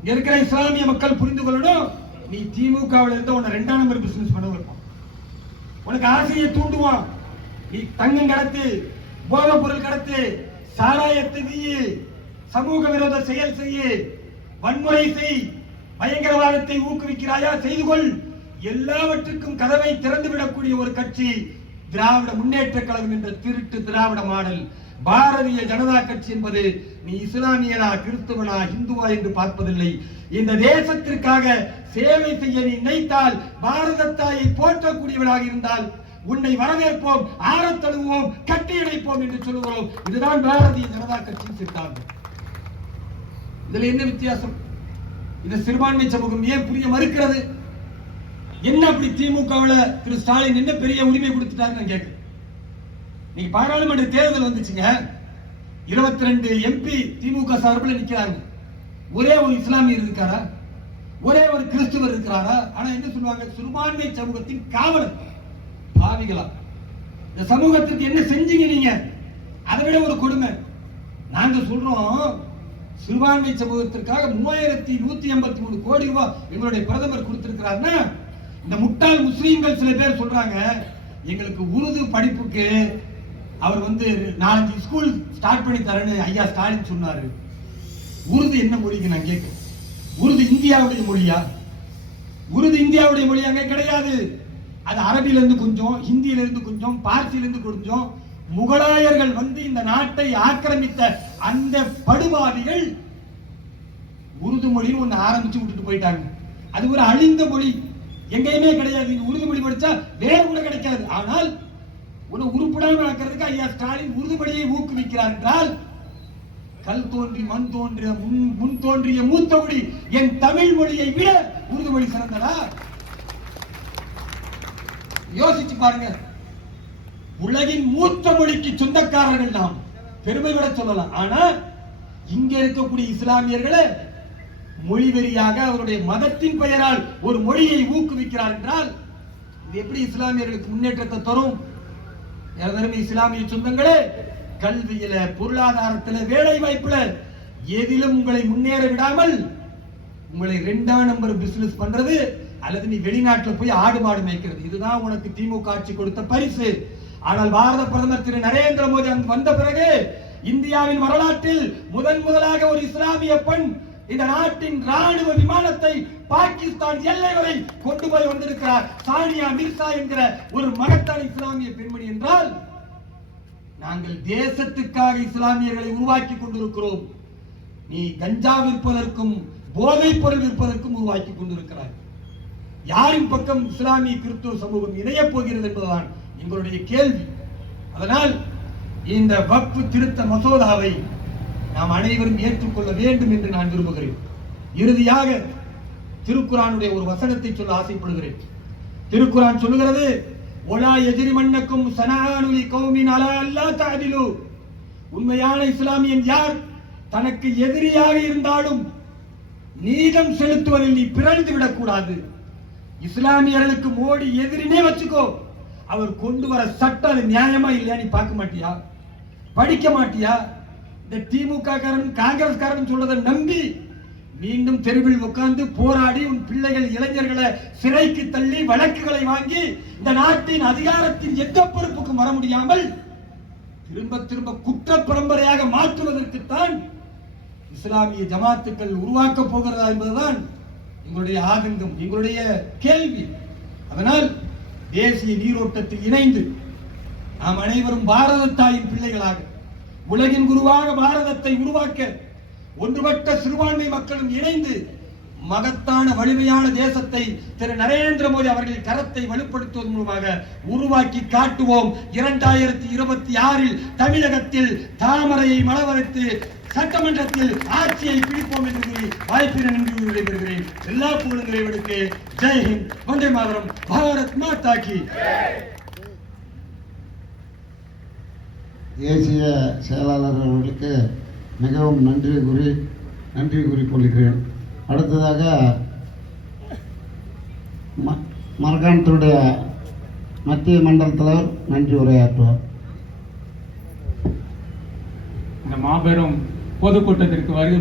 இங்க இருக்கிற இஸ்லாமிய மக்கள் புரிந்து கொள்ளணும். நீ திமுகவில் இருந்த உன்னை 2ஆம் நம்பர் பிசினஸ் பண்ண வைப்பான், உனக்கு ஆசையை தூண்டுவான். நீ தங்கம் கடத்து, போதைப் பொருள் கடத்து, சாராயத்தை வீயு, சமூக விரோத செயல் செய்ய, வன்முறை செய், பயங்கரவாதத்தை ஊக்குவிக்கிறாயா செய்து கொள். எல்லாவற்றுக்கும் கதவை திறந்து விடக்கூடிய ஒரு கட்சி திராவிட முன்னேற்ற கழகம் என்ற திருட்டு திராவிட மாடல். பாரதிய ஜனதா கட்சி என்பது நீ இஸ்லாமியனா, கிறிஸ்தவனா, இந்துவா என்று பார்ப்பதில்லை. இந்த தேசத்திற்காக சேவை செய்ய நீ நினைத்தால், பாரத தாயை போற்றக்கூடியவளாக இருந்தால் உன்னை வரவேற்போம், ஆரத்தழுவோம், கட்டியணைப்போம் என்று சொல்லுகிறோம். இதுதான் பாரதிய ஜனதா கட்சியின் சித்தாந்தம். இதுல என்ன வித்தியாசம்? இந்த சிறுபான்மை சமூகம் ஏன் புரிய மறுக்கிறது? என்ன அப்படி திமுகவுல திரு ஸ்டாலின் என்ன பெரிய உரிமை கொடுத்துட்டாரு நான் கேட்கிறேன். நீங்க பாராளுமன்ற தேர்தல் வந்துச்சுங்க, 22 எம்பி திமுக சார்பில் நிக்கிறாங்க. ஒரே ஒரு இஸ்லாமியர் இருக்காரா? ஒரே ஒரு கிறிஸ்துவர் இருக்கிறாரா? ஆனா என்ன சொல்லுவாங்க? சிறுபான்மை சமூகத்தின் காவலர். பாவிகளா, இந்த சமூகத்திற்கு என்ன செஞ்சீங்க நீங்க? அதை விட ஒரு கொடுமை. நாங்க சொல்றோம், சிறுபான்மை சமூகத்திற்காக 3183 கோடி ரூபாய் எங்களுடைய பிரதமர் கொடுத்திருக்கிறார்னா, இந்த முட்டாள் முஸ்லீம்கள் சில பேர் சொல்றாங்க, எங்களுக்கு உருது படிப்புக்கு அவர் வந்து 4-5 ஸ்கூல் ஸ்டார்ட் பண்ணி தரேன்னு ஐயா ஸ்டாலின் சொன்னாரு. உருது என்ன மொழிக்கு நான் கேட்கிறேன். உருது இந்தியாவுடைய மொழியா? உருது இந்தியாவுடைய மொழி அங்கே கிடையாது. அது அரபில இருந்து கொஞ்சம், ஹிந்தியில இருந்து கொஞ்சம், பார்சியில இருந்து கொஞ்சம். முகலாயர்கள் வந்து இந்த நாட்டை ஆக்கிரமித்த அந்த படுபாவிகள் உருது மொழின்னு ஒண்ணு ஆரம்பிச்சு விட்டுட்டு போயிட்டாங்க. அது ஒரு அழிந்த மொழி, எங்கேயுமே கிடையாது. உருது மொழி படிச்சா வேற கூட கிடைக்காது. ஆனால் உன்னை உருப்படாம ஆக்கிறதுக்கு ஐயா ஸ்டாலின் உருது மொழியை ஊக்குவிக்கிறார் என்றால், கல் தோன்றி மண் தோன்றிய முன் தோன்றிய மூத்த மொழி என் தமிழ் மொழியை விட உருது மொழி சிறந்ததா? யோசிச்சு பாருங்க. உலகின் மூத்த மொழிக்கு சொந்தக்காரர்கள் நாம், பெருமை விட சொல்லலாம். ஆனா இங்க இருக்கக்கூடிய இஸ்லாமியர்களை மொழிவெறியாக அவருடைய மதத்தின் பெயரால் ஒரு மொழியை ஊக்குவிக்கிறார் என்றால் இது எப்படி இஸ்லாமியர்களுக்கு முன்னேற்றத்தை தரும்? இஸ்லாமிய சொந்தங்களே, கல்வியில, பொருளாதாரத்துல, வேலை வாய்ப்புல எதிலும் உங்களை முன்னேற விடாமல் உங்களை 2ஆம் நம்பர் பிசினஸ் பண்றது, அல்லது நீ வெளிநாட்டுல போய் ஆடு மாடு மேய்க்கிறது, இதுதான் உனக்கு திமுக ஆட்சி கொடுத்த பரிசு. ஆனால் பாரத பிரதமர் திரு நரேந்திர மோடி அங்கு வந்த பிறகு இந்தியாவின் வரலாற்றில் முதலாக ஒரு இஸ்லாமிய பெண் இந்த நாட்டின் ராணுவ விமானத்தை பாகிஸ்தான் எல்லை வரை கொண்டு போய் வந்திருக்கிறார். சானியா மிர்சா என்கிற ஒரு மகத்தான இஸ்லாமிய பெண்மணி என்றால், நாங்கள் தேசத்துக்காக இஸ்லாமியர்களை உருவாக்கி கொண்டிருக்கிறோம். நீ கஞ்சா விற்பதற்கும் போதைப் பொருள் விற்பதற்கும் உருவாக்கி கொண்டிருக்கிறாய். யாரின் பக்கம் இஸ்லாமிய கிறிஸ்துவ சமூகம் இணையப் போகிறது என்பதுதான் எங்களுடைய கேள்வி. அதனால் இந்த வக்ஃப் திருத்த மசோதாவை நாம் அனைவரும் ஏற்றுக்கொள்ள வேண்டும் என்று நான் விரும்புகிறேன். இறுதியாக திருக்குரானுடைய ஒரு வசனத்தை சொல்ல ஆசைப்படுகிறேன். திருக்குரான் சொல்லுகிறது, ஒலா எஜிரிமன்னக்கும் சனஆனுலி கௌமின் அலா அல்லா தஅதிலு. உண்மையான இஸ்லாமியன் யார்? தனக்கு எதிரியாக இருந்தாலும் நீதம் செலுத்துவதில் நீ பிறழ்ந்து விடக்கூடாது. இஸ்லாமியர்களுக்கு மோடி எதிரினே வச்சுக்கோ, அவர் கொண்டு வர சட்டம் அது நியாயமா இல்லையா நீ பார்க்க மாட்டியா? படிக்க மாட்டியா? இந்த திமுக காரன் காங்கிரஸ் காரன் சொல்றதை நம்பி மீண்டும் தெருவில் உட்கார்ந்து போராடி உன் பிள்ளைகள் இளைஞர்களை சிறைக்கு தள்ளி வழக்குகளை வாங்கி இந்த நாட்டின் அதிகாரத்தின் எந்த பொறுப்புக்கும் வர முடியாமல் திரும்ப திரும்ப குற்ற பரம்பரையாக மாற்றுவதற்குத்தான் இஸ்லாமிய ஜமாத்துக்கள் உருவாக்க போகிறதா என்பதுதான் எங்களுடைய ஆதங்கம், எங்களுடைய கேள்வி. அதனால் தேசிய நீரோட்டத்தில் இணைந்து நாம் அனைவரும் பாரத தாயின் பிள்ளைகளாக உலகின் குருவாக பாரதத்தை உருவாக்க ஒன்றுபட்ட சிறுபான்மை மக்களும் இணைந்து மகத்தான வலிமையான தேசத்தை திரு நரேந்திர மோடி அவர்களின் கரத்தை வலுப்படுத்துவதன் மூலமாக உருவாக்கி காட்டுவோம். 2026 தமிழகத்தில் தாமரையை மலவரைத்து சட்டமன்றத்தில் ஆட்சியை பிடிப்போம் என்று கூறி வாய்ப்பினை நன்றி விடைபெறுகிறேன். எல்லா புகழும் இறைவனுக்கு. ஜெய்ஹிந்த், வந்தே மாதரம், பாரத் மாதா கி. தேசிய செயலாளர் அவர்களுக்கு மிகவும் நன்றி கூறிக்கொள்கிறேன். அடுத்ததாக மரகாணத்தினுடைய மத்திய மண்டல தலைவர் நன்றி உரையாற்றுவார். இந்த மாபெரும் பொதுக்கூட்டத்திற்கு வருகை